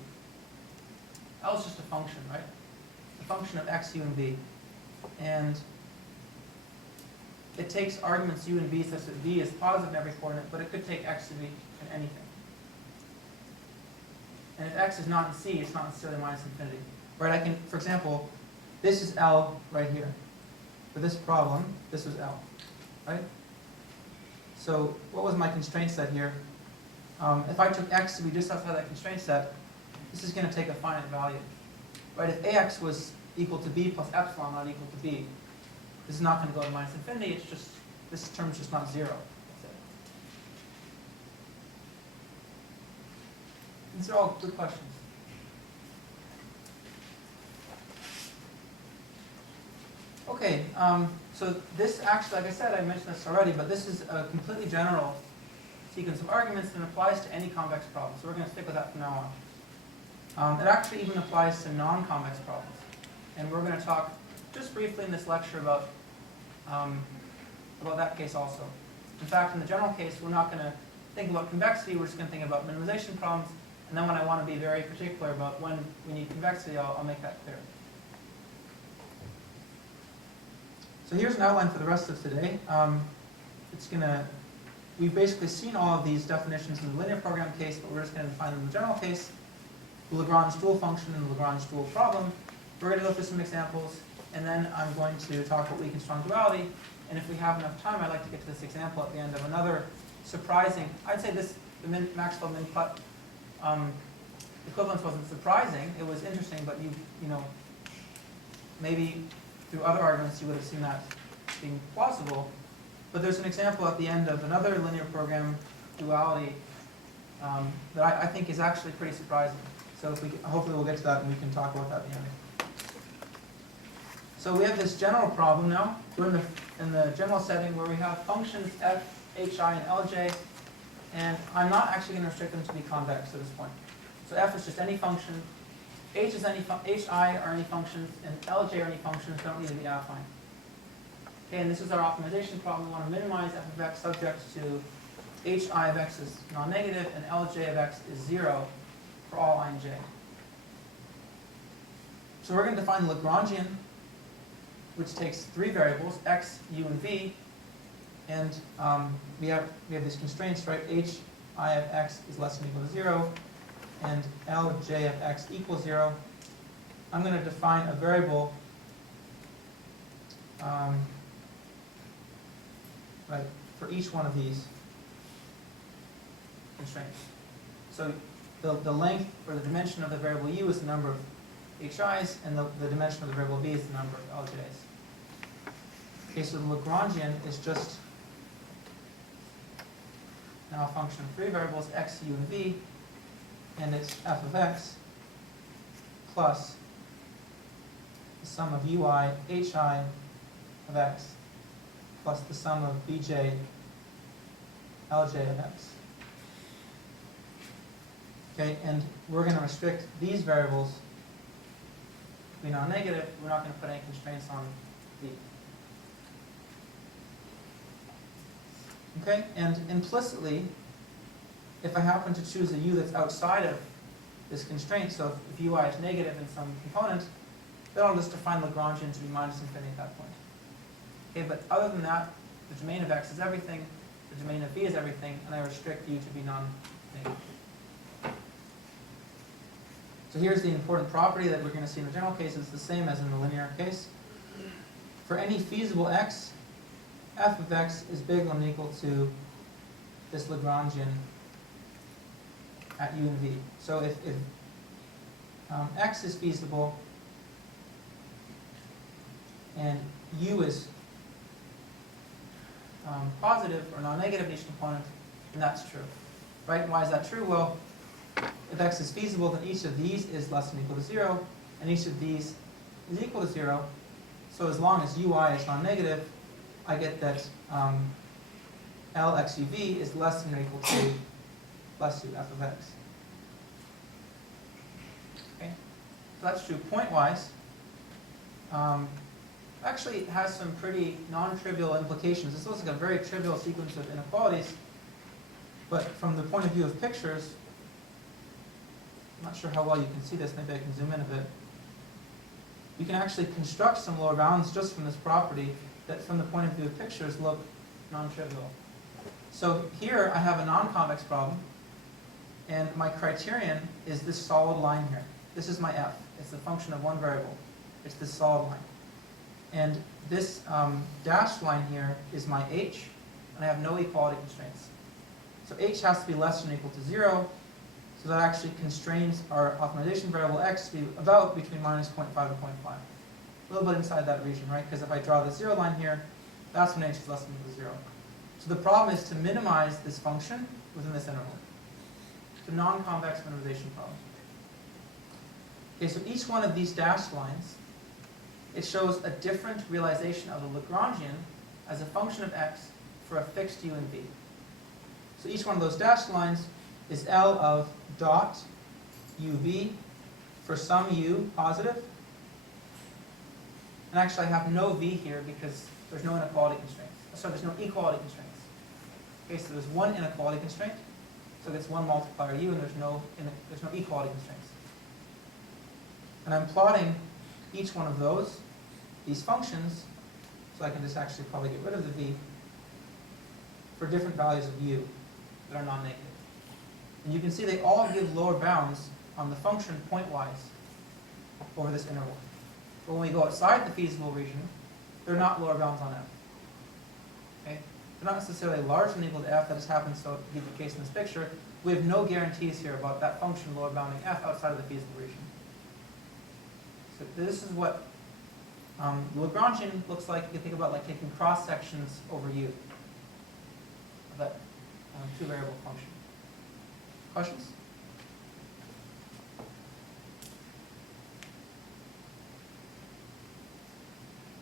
L is just a function, right? A function of x, u, and v. And it takes arguments u and v such that v is positive in every coordinate, but it could take x to be in anything. And if x is not in C, it's not necessarily minus infinity. Right, I can, for example, this is L right here. For this problem, this was L, right? So what was my constraint set here? If I took x to be just outside that constraint set, this is going to take a finite value. Right, if ax was equal to b plus epsilon not equal to b, this is not going to go to minus infinity, it's just, this term's just not 0. These are all good questions. Okay, so this actually, like I said, I mentioned this already, but this is a completely general sequence of arguments and applies to any convex problem. So we're going to stick with that from now on. It actually even applies to non-convex problems. And we're going to talk just briefly in this lecture about that case also. In fact, in the general case, we're not going to think about convexity, we're just going to think about minimization problems. And then when I want to be very particular about when we need convexity, I'll make that clear. So here's an outline for the rest of today. We've basically seen all of these definitions in the linear program case, but we're just going to define them in the general case. The Lagrange dual function and the Lagrange dual problem. We're going to go through some examples. and then I'm going to talk about weak and strong duality. And if we have enough time, I'd like to get to this example at the end of another surprising, I'd say this, the Maxwell min-cut equivalence wasn't surprising. It was interesting, but you know, maybe through other arguments you would have seen that being plausible. But there's an example at the end of another linear program duality that I think is actually pretty surprising. So if we, hopefully we'll get to that and we can talk about that at the end. So we have this general problem now. We're in the general setting where we have functions f, hi, and lj, and I'm not actually going to restrict them to be convex at this point. So f is just any function, h is any hi are any functions, and lj are any functions, don't need to be affine. Okay, and this is our optimization problem. We want to minimize f of x subject to hi of x is non-negative and lj of x is 0 for all I and j. So we're going to define the Lagrangian, which takes three variables, x, u, and v, and we have these constraints, right? Hi of x is less than or equal to 0, and lj of x equals 0. I'm going to define a variable right, for each one of these constraints. So the length or the dimension of the variable u is the number of hi's, and the dimension of the variable v is the number of lj's. Okay, so the Lagrangian is just now a function of three variables, x, u, and v, and it's f of x plus the sum of ui, hi of x plus the sum of bj, lj of x. Okay, and we're going to restrict these variables to be non-negative. We're not going to put any constraints on v. Okay, and implicitly, if I happen to choose a u that's outside of this constraint, so if ui is negative in some component, then I'll just define Lagrangian to be minus infinity at that point. Okay, but other than that, the domain of x is everything, the domain of v is everything, and I restrict u to be non-negative. So here's the important property that we're going to see in the general case. It's the same as in the linear case. For any feasible x, f of x is bigger than or equal to this Lagrangian at u and v. So if x is feasible and u is positive or non-negative in each component, then that's true. Right? And why is that true? Well, if x is feasible, then each of these is less than or equal to 0, and each of these is equal to 0. So as long as ui is non-negative, I get that L x u v is less than or equal to plus u f of x. Okay, so that's true pointwise. Actually, it has some pretty non-trivial implications. This looks like a very trivial sequence of inequalities, but from the point of view of pictures, I'm not sure how well you can see this. Maybe I can zoom in a bit. You can actually construct some lower bounds just from this property that from the point of view of pictures look non-trivial. So here I have a non-convex problem, and my criterion is this solid line here. This is my f. It's the function of one variable. It's this solid line. And this dashed line here is my h, and I have no equality constraints. So h has to be less than or equal to 0, so that actually constrains our optimization variable x to be about between minus 0.5 and 0.5. A little bit inside that region, right? Because if I draw the 0 line here, that's when h is less than or equal to 0. So the problem is to minimize this function within this interval. It's a non-convex minimization problem. Okay, so each one of these dashed lines, it shows a different realization of the Lagrangian as a function of x for a fixed u and v. So each one of those dashed lines is L of dot uv for some u positive. And actually I have no v here because there's no inequality constraints. So there's no equality constraints. Okay, so there's one inequality constraint, so it's one multiplier u, and there's no equality constraints. And I'm plotting each one of these functions, so I can just actually probably get rid of the v, for different values of u that are non-negative. And you can see they all give lower bounds on the function pointwise over this interval. But when we go outside the feasible region, they're not lower bounds on f. Okay? They're not necessarily larger than or equal to f. That just happens to be the case in this picture. We have no guarantees here about that function lower bounding f outside of the feasible region. So this is what Lagrangian looks like. You can think about like taking cross sections over U of that two-variable function. Questions?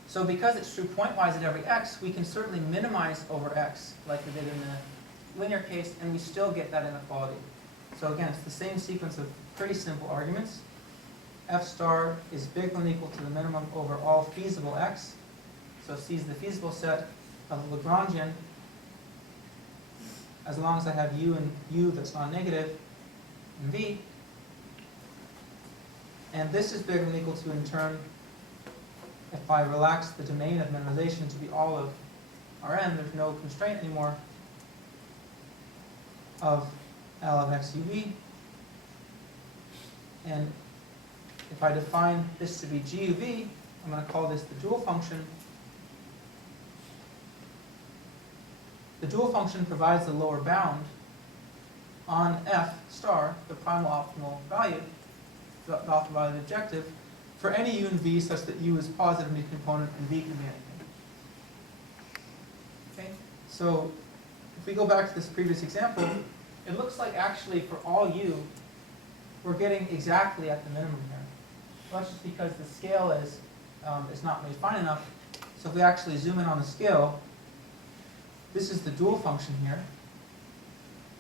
So because it's true pointwise at every x, we can certainly minimize over x, like we did in the linear case, and we still get that inequality. So again, it's the same sequence of pretty simple arguments. F star is bigger than or equal to the minimum over all feasible x. So C is the feasible set of Lagrangian, as long as I have u and u that's non-negative in V. And this is bigger than or equal to, in turn, if I relax the domain of minimization to be all of Rn, there's no constraint anymore of L of x uv. And if I define this to be GUV, I'm going to call this the dual function. The dual function provides the lower bound on f star, the primal optimal value, the optimal value of the objective, for any u and v such that u is positive in each component and v can be anything. Okay? So if we go back to this previous example, it looks like actually for all u, we're getting exactly at the minimum here. Well, that's just because the scale is not made fine enough. So if we actually zoom in on the scale, this is the dual function here.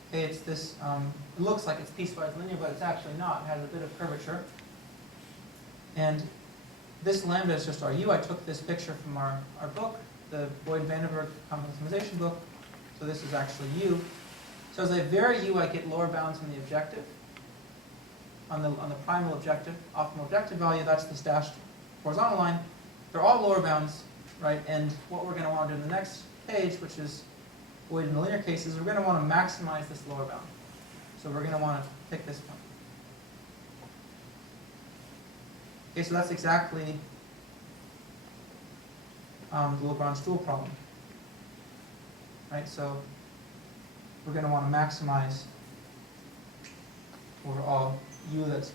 Okay, it's this, it looks like it's piecewise linear, but it's actually not. It has a bit of curvature. And this lambda is just our u. I took this picture from our book, the Boyd and Vandenberg complex optimization book. So this is actually u. So as I vary u, I get lower bounds on the objective. On the primal objective, optimal objective value, that's this dashed horizontal line. They're all lower bounds, right? And what we're going to want to do in the next page, which is Boyd in the linear case, is we're going to want to maximize this lower bound. So we're going to want to pick this one. Okay, so that's exactly the Lagrange dual problem. Right, so we're going to want to maximize over all u that's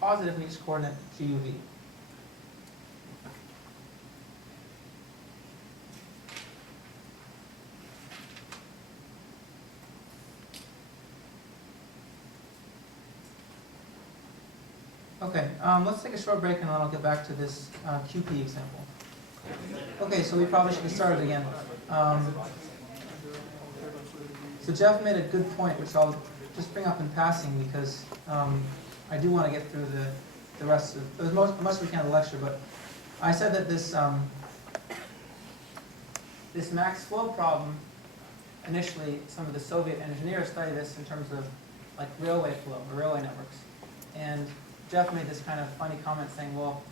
positive in each coordinate GUV. Okay, let's take a short break and then I'll get back to this QP example. Okay, so we probably should get started again. So Jeff made a good point, which I'll just bring up in passing because I do want to get through the rest of most we can of the lecture. But I said that this this max flow problem, initially some of the Soviet engineers studied this in terms of like railway flow or railway networks, and Jeff made this kind of funny comment saying, well,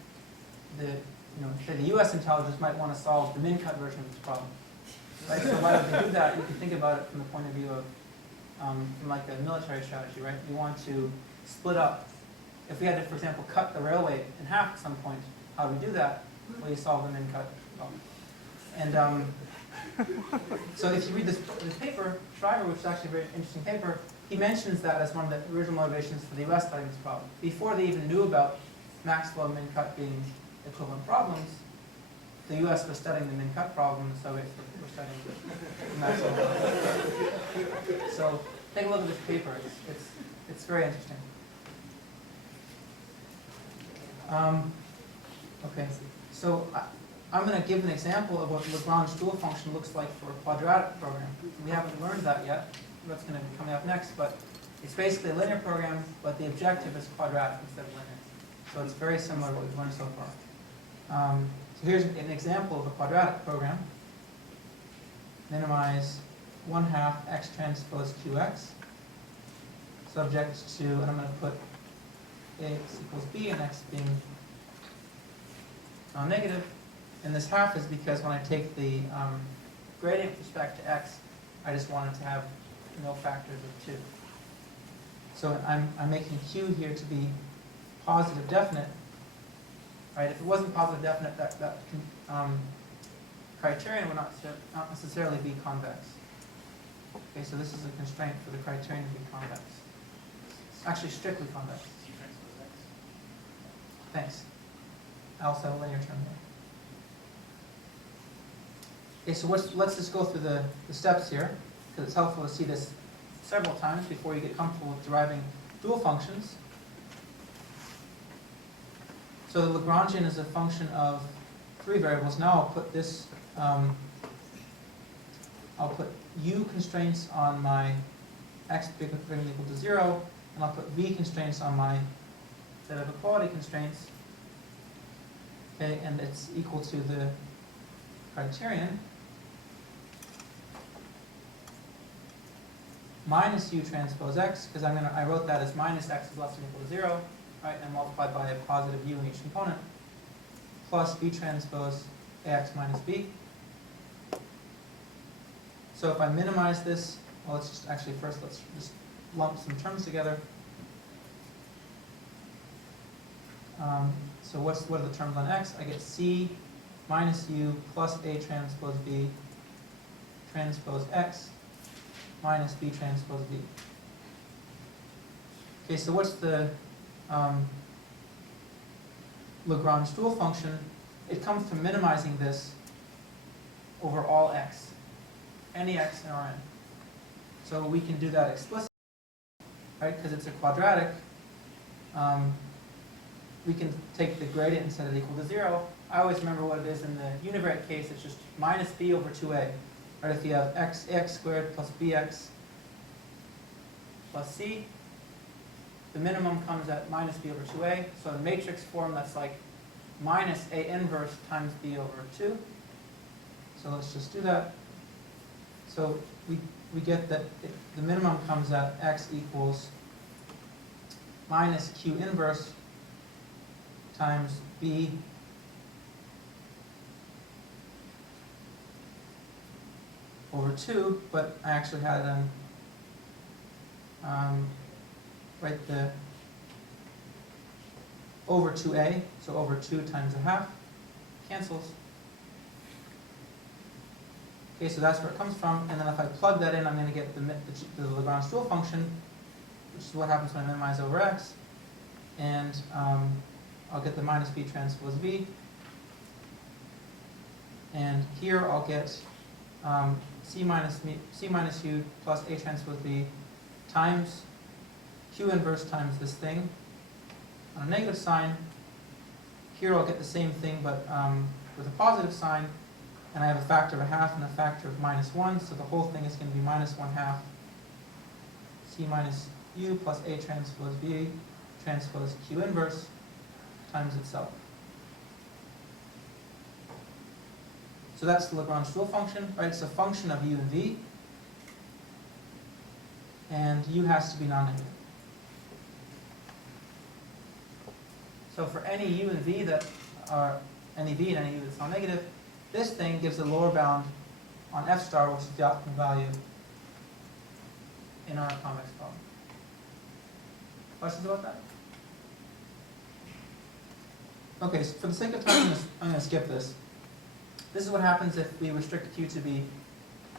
say the U.S. intelligence might want to solve the min-cut version of this problem. Right? So why would they do that? You can think about it from the point of view of from like a military strategy, right? You want to split up. If we had to, for example, cut the railway in half at some point, how do we do that? Well, you solve the min-cut problem. And so if you read this paper, Shriver, which is actually a very interesting paper, he mentions that as one of the original motivations for the U.S. studying this problem. Before they even knew about max flow and min-cut being equivalent problems, the U.S. was studying the min-cut problem, and the Soviets were studying the max flow. So take a look at this paper. It's very interesting. Okay, so I'm going to give an example of what the Lagrange dual function looks like for a quadratic program. We haven't learned that yet. That's going to be coming up next, but it's basically a linear program, but the objective is quadratic instead of linear. So it's very similar to what we've learned so far. So here's an example of a quadratic program. Minimize 1/2 x transpose qx, subject to, and I'm going to put ax equals b and x being non-negative. And this half is because when I take the gradient with respect to x, I just want it to have no factors of 2. So I'm making q here to be positive definite. right? If it wasn't positive definite, that criterion would not necessarily be convex. Okay, so this is a constraint for the criterion to be convex. Actually, strictly convex. C transpose X. Thanks. I also have a linear term here. Okay, so let's just go through the steps here, because it's helpful to see this several times before you get comfortable with deriving dual functions. So the Lagrangian is a function of 3 variables. Now I'll put this, I'll put u constraints on my x bigger than or equal to 0, and I'll put v constraints on my set of equality constraints. Okay, and it's equal to the criterion minus u transpose x, because I wrote that as minus x is less than or equal to 0, right, and multiplied by a positive u in each component, plus v transpose ax minus b. So if I minimize this, well, let's just actually first let's just lump some terms together. So what are the terms on x? I get c minus u plus a transpose b transpose x minus b transpose b. Okay, so what's the Lagrange dual function? It comes from minimizing this over all x, any x in Rn. So we can do that explicitly, right? Because it's a quadratic. We can take the gradient and set it equal to 0. I always remember what it is in the univariate case. It's just minus b over 2a. Right? If you have ax squared plus bx plus c, the minimum comes at minus b over 2a. So in matrix form, that's like minus a inverse times b over 2. So let's just do that. So we get that the minimum comes at x equals minus q inverse times b over 2, but I actually had it on write the over 2a, so over 2 times a half, cancels. Okay, so that's where it comes from, and then if I plug that in, I'm going to get the Lagrange dual function, which is what happens when I minimize over x, and I'll get the minus b transpose v, and here I'll get c minus u plus a transpose b times q inverse times this thing on a negative sign. Here I'll get the same thing, but with a positive sign, and I have a factor of a half and a factor of minus 1, so the whole thing is going to be minus 1/2 c minus u plus a transpose b transpose q inverse times itself. So that's the Lagrange dual function, right? It's a function of u and v, and u has to be non-negative. So for any u and v that are any v and any u that's non-negative, this thing gives a lower bound on f star, which is the optimal value in our convex problem. Questions about that? Okay, so for the sake of time, I'm going to skip this. This is what happens if we restrict Q to be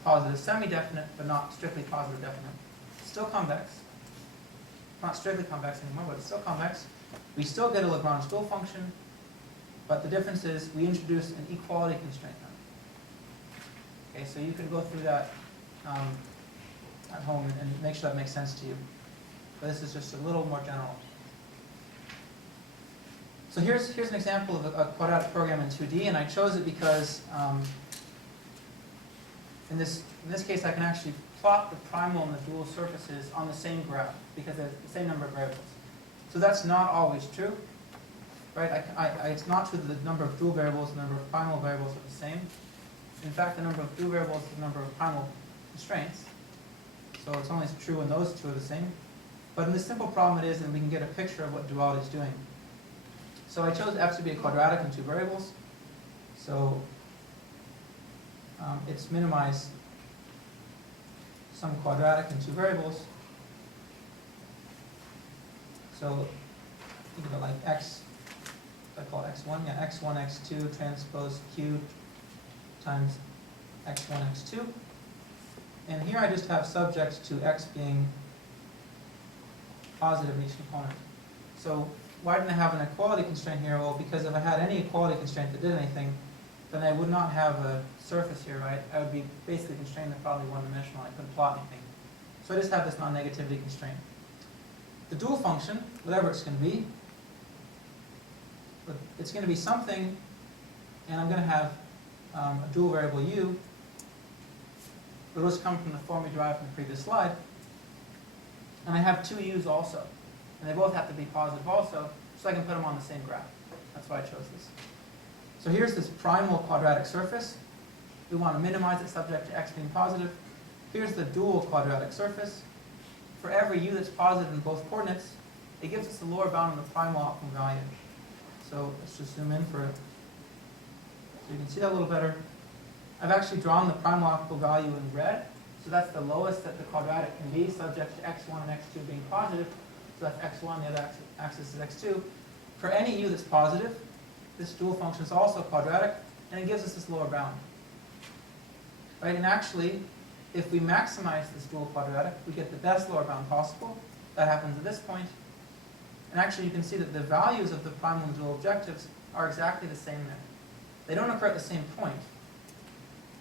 positive semi-definite, but not strictly positive definite. It's still convex. Not strictly convex anymore, but it's still convex. We still get a Lagrange dual function, but the difference is we introduce an equality constraint now. Okay, so you can go through that at home and make sure that makes sense to you. But this is just a little more general. So here's an example of a quadratic program in 2D, and I chose it because in this case I can actually plot the primal and the dual surfaces on the same graph because there's the same number of variables. So that's not always true, right? It's not true that the number of dual variables and the number of primal variables are the same. In fact, the number of dual variables is the number of primal constraints. So it's only true when those two are the same. But in this simple problem it is, and we can get a picture of what duality is doing. So I chose f to be a quadratic in 2 variables. So it's minimize some quadratic in 2 variables. So think of it like x I call it x1, yeah, x1, x2 transpose q times x1, x2. And here I just have subject to x being positive in each component. So why didn't I have an equality constraint here? Well, because if I had any equality constraint that did anything, then I would not have a surface here, right? I would be basically constrained to probably one-dimensional. I couldn't plot anything. So I just have this non-negativity constraint. The dual function, whatever it's going to be, but it's going to be something, and I'm going to have a dual variable u. But those come from the form we derived from the previous slide. And I have two u's also. And they both have to be positive also, so I can put them on the same graph. That's why I chose this. So here's this primal quadratic surface. We want to minimize it subject to x being positive. Here's the dual quadratic surface. For every u that's positive in both coordinates, it gives us the lower bound of the primal optimal value. So let's just zoom in for it. So you can see that a little better. I've actually drawn the primal optimal value in red. So that's the lowest that the quadratic can be, subject to x1 and x2 being positive. So that's x1, the other axis is x2. For any u that's positive, this dual function is also quadratic, and it gives us this lower bound. Right? And actually, if we maximize this dual quadratic, we get the best lower bound possible. That happens at this point. And actually, you can see that the values of the primal and dual objectives are exactly the same there. They don't occur at the same point.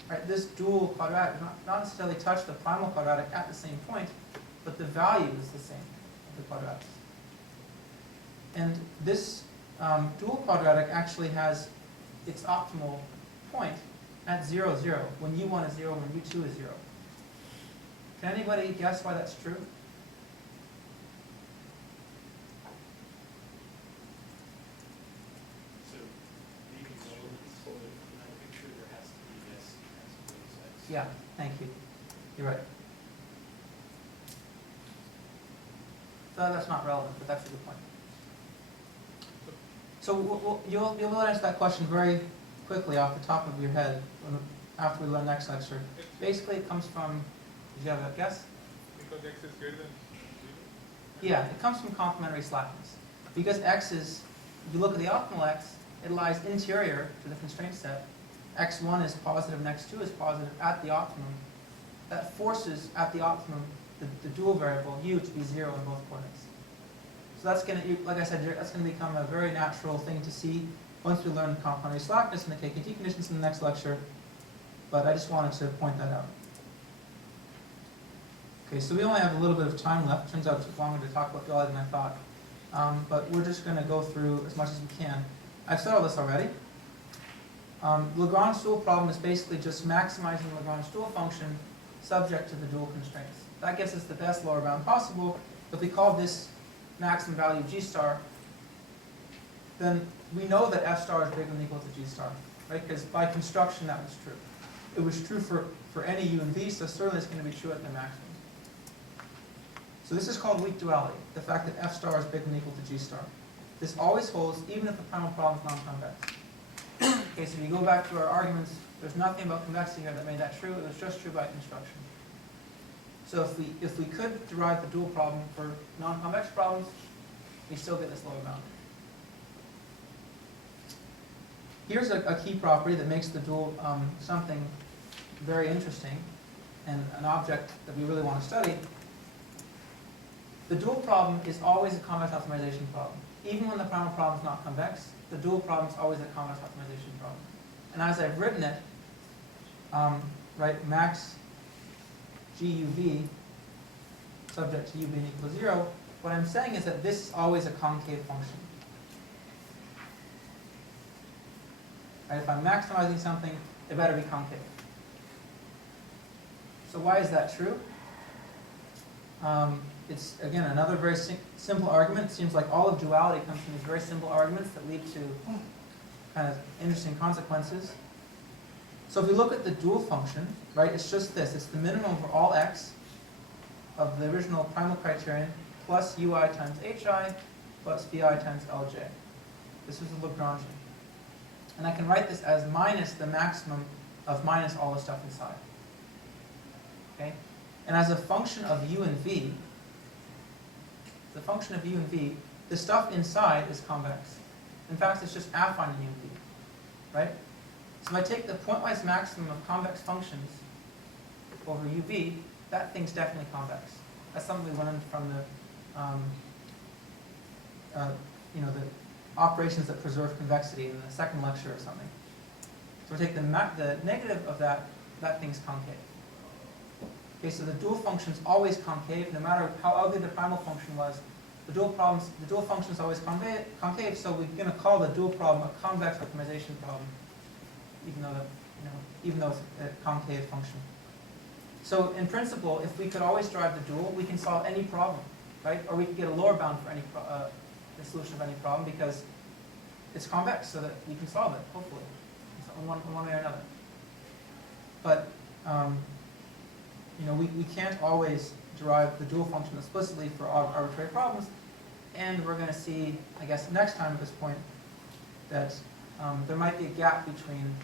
Right? This dual quadratic does not necessarily touch the primal quadratic at the same point, but the value is the same of the quadratics. And this dual quadratic actually has its optimal point at 0, 0, when u1 is 0, when u2 is 0. Can anybody guess why that's true? So maybe in that picture there has to be this transpose x. Yeah, thank you. You're right. So that's not relevant, but that's a good point. So you'll be able to answer that question very quickly off the top of your head after we learn next lecture. Basically, it comes from, did you have a guess? Because x is greater than 0? Yeah, it comes from complementary slackness. Because x is, if you look at the optimal x, it lies interior to the constraint set. x1 is positive and x2 is positive at the optimum. That forces, at the optimum, the dual variable u to be 0 in both coordinates. So that's going to, like I said, that's going to become a very natural thing to see once we learn complementary slackness and the KKT conditions in the next lecture. But I just wanted to point that out. Okay, so we only have a little bit of time left. Turns out it took longer to talk about duality than I thought. But we're just going to go through as much as we can. I've said all this already. Lagrange dual problem is basically just maximizing the Lagrange dual function subject to the dual constraints. That gives us the best lower bound possible. If we call this maximum value G star, then we know that F star is bigger than or equal to G star, right? Because by construction that was true. It was true for any u and v, so certainly it's going to be true at the maximum. So this is called weak duality, the fact that F star is bigger than or equal to G star. This always holds even if the primal problem is non-convex. Okay, so if you go back to our arguments, there's nothing about convexity here that made that true. It was just true by construction. So if we could derive the dual problem for non-convex problems, we still get this lower bound. Here's a key property that makes the dual something very interesting and an object that we really want to study. The dual problem is always a convex optimization problem. Even when the primal problem is not convex, the dual problem is always a convex optimization problem. And as I've written it, right, max GUV subject to u being equal to 0, what I'm saying is that this is always a concave function. Right, if I'm maximizing something, it better be concave. So why is that true? It's, again, another very simple argument. It seems like all of duality comes from these very simple arguments that lead to kind of interesting consequences. So if we look at the dual function, right, it's just this. It's the minimum for all x of the original primal criterion plus ui times hi plus bi times lj. This is the Lagrangian. And I can write this as minus the maximum of minus all the stuff inside. Okay? And as a function of u and v, the function of u and v, the stuff inside is convex. In fact, it's just affine in UV, right? So if I take the pointwise maximum of convex functions over UV, that thing's definitely convex. That's something we learned from the, the operations that preserve convexity in the second lecture or something. So we take the negative of that thing's concave. Okay, so the dual function's always concave, no matter how ugly the primal function was. The dual function is always concave, so we're going to call the dual problem a convex optimization problem, even though it's a concave function. So in principle, if we could always derive the dual, we can solve any problem, right? Or we could get a lower bound for any the solution of any problem because it's convex, so that you can solve it, hopefully, in one way or another. But we can't always derive the dual function explicitly for arbitrary problems, and we're going to see, I guess, next time at this point, that there might be a gap between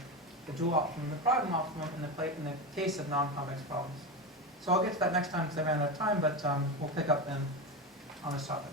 the dual optimum and the problem optimum in the case of non-convex problems. So I'll get to that next time because I ran out of time, but we'll pick up then on this topic.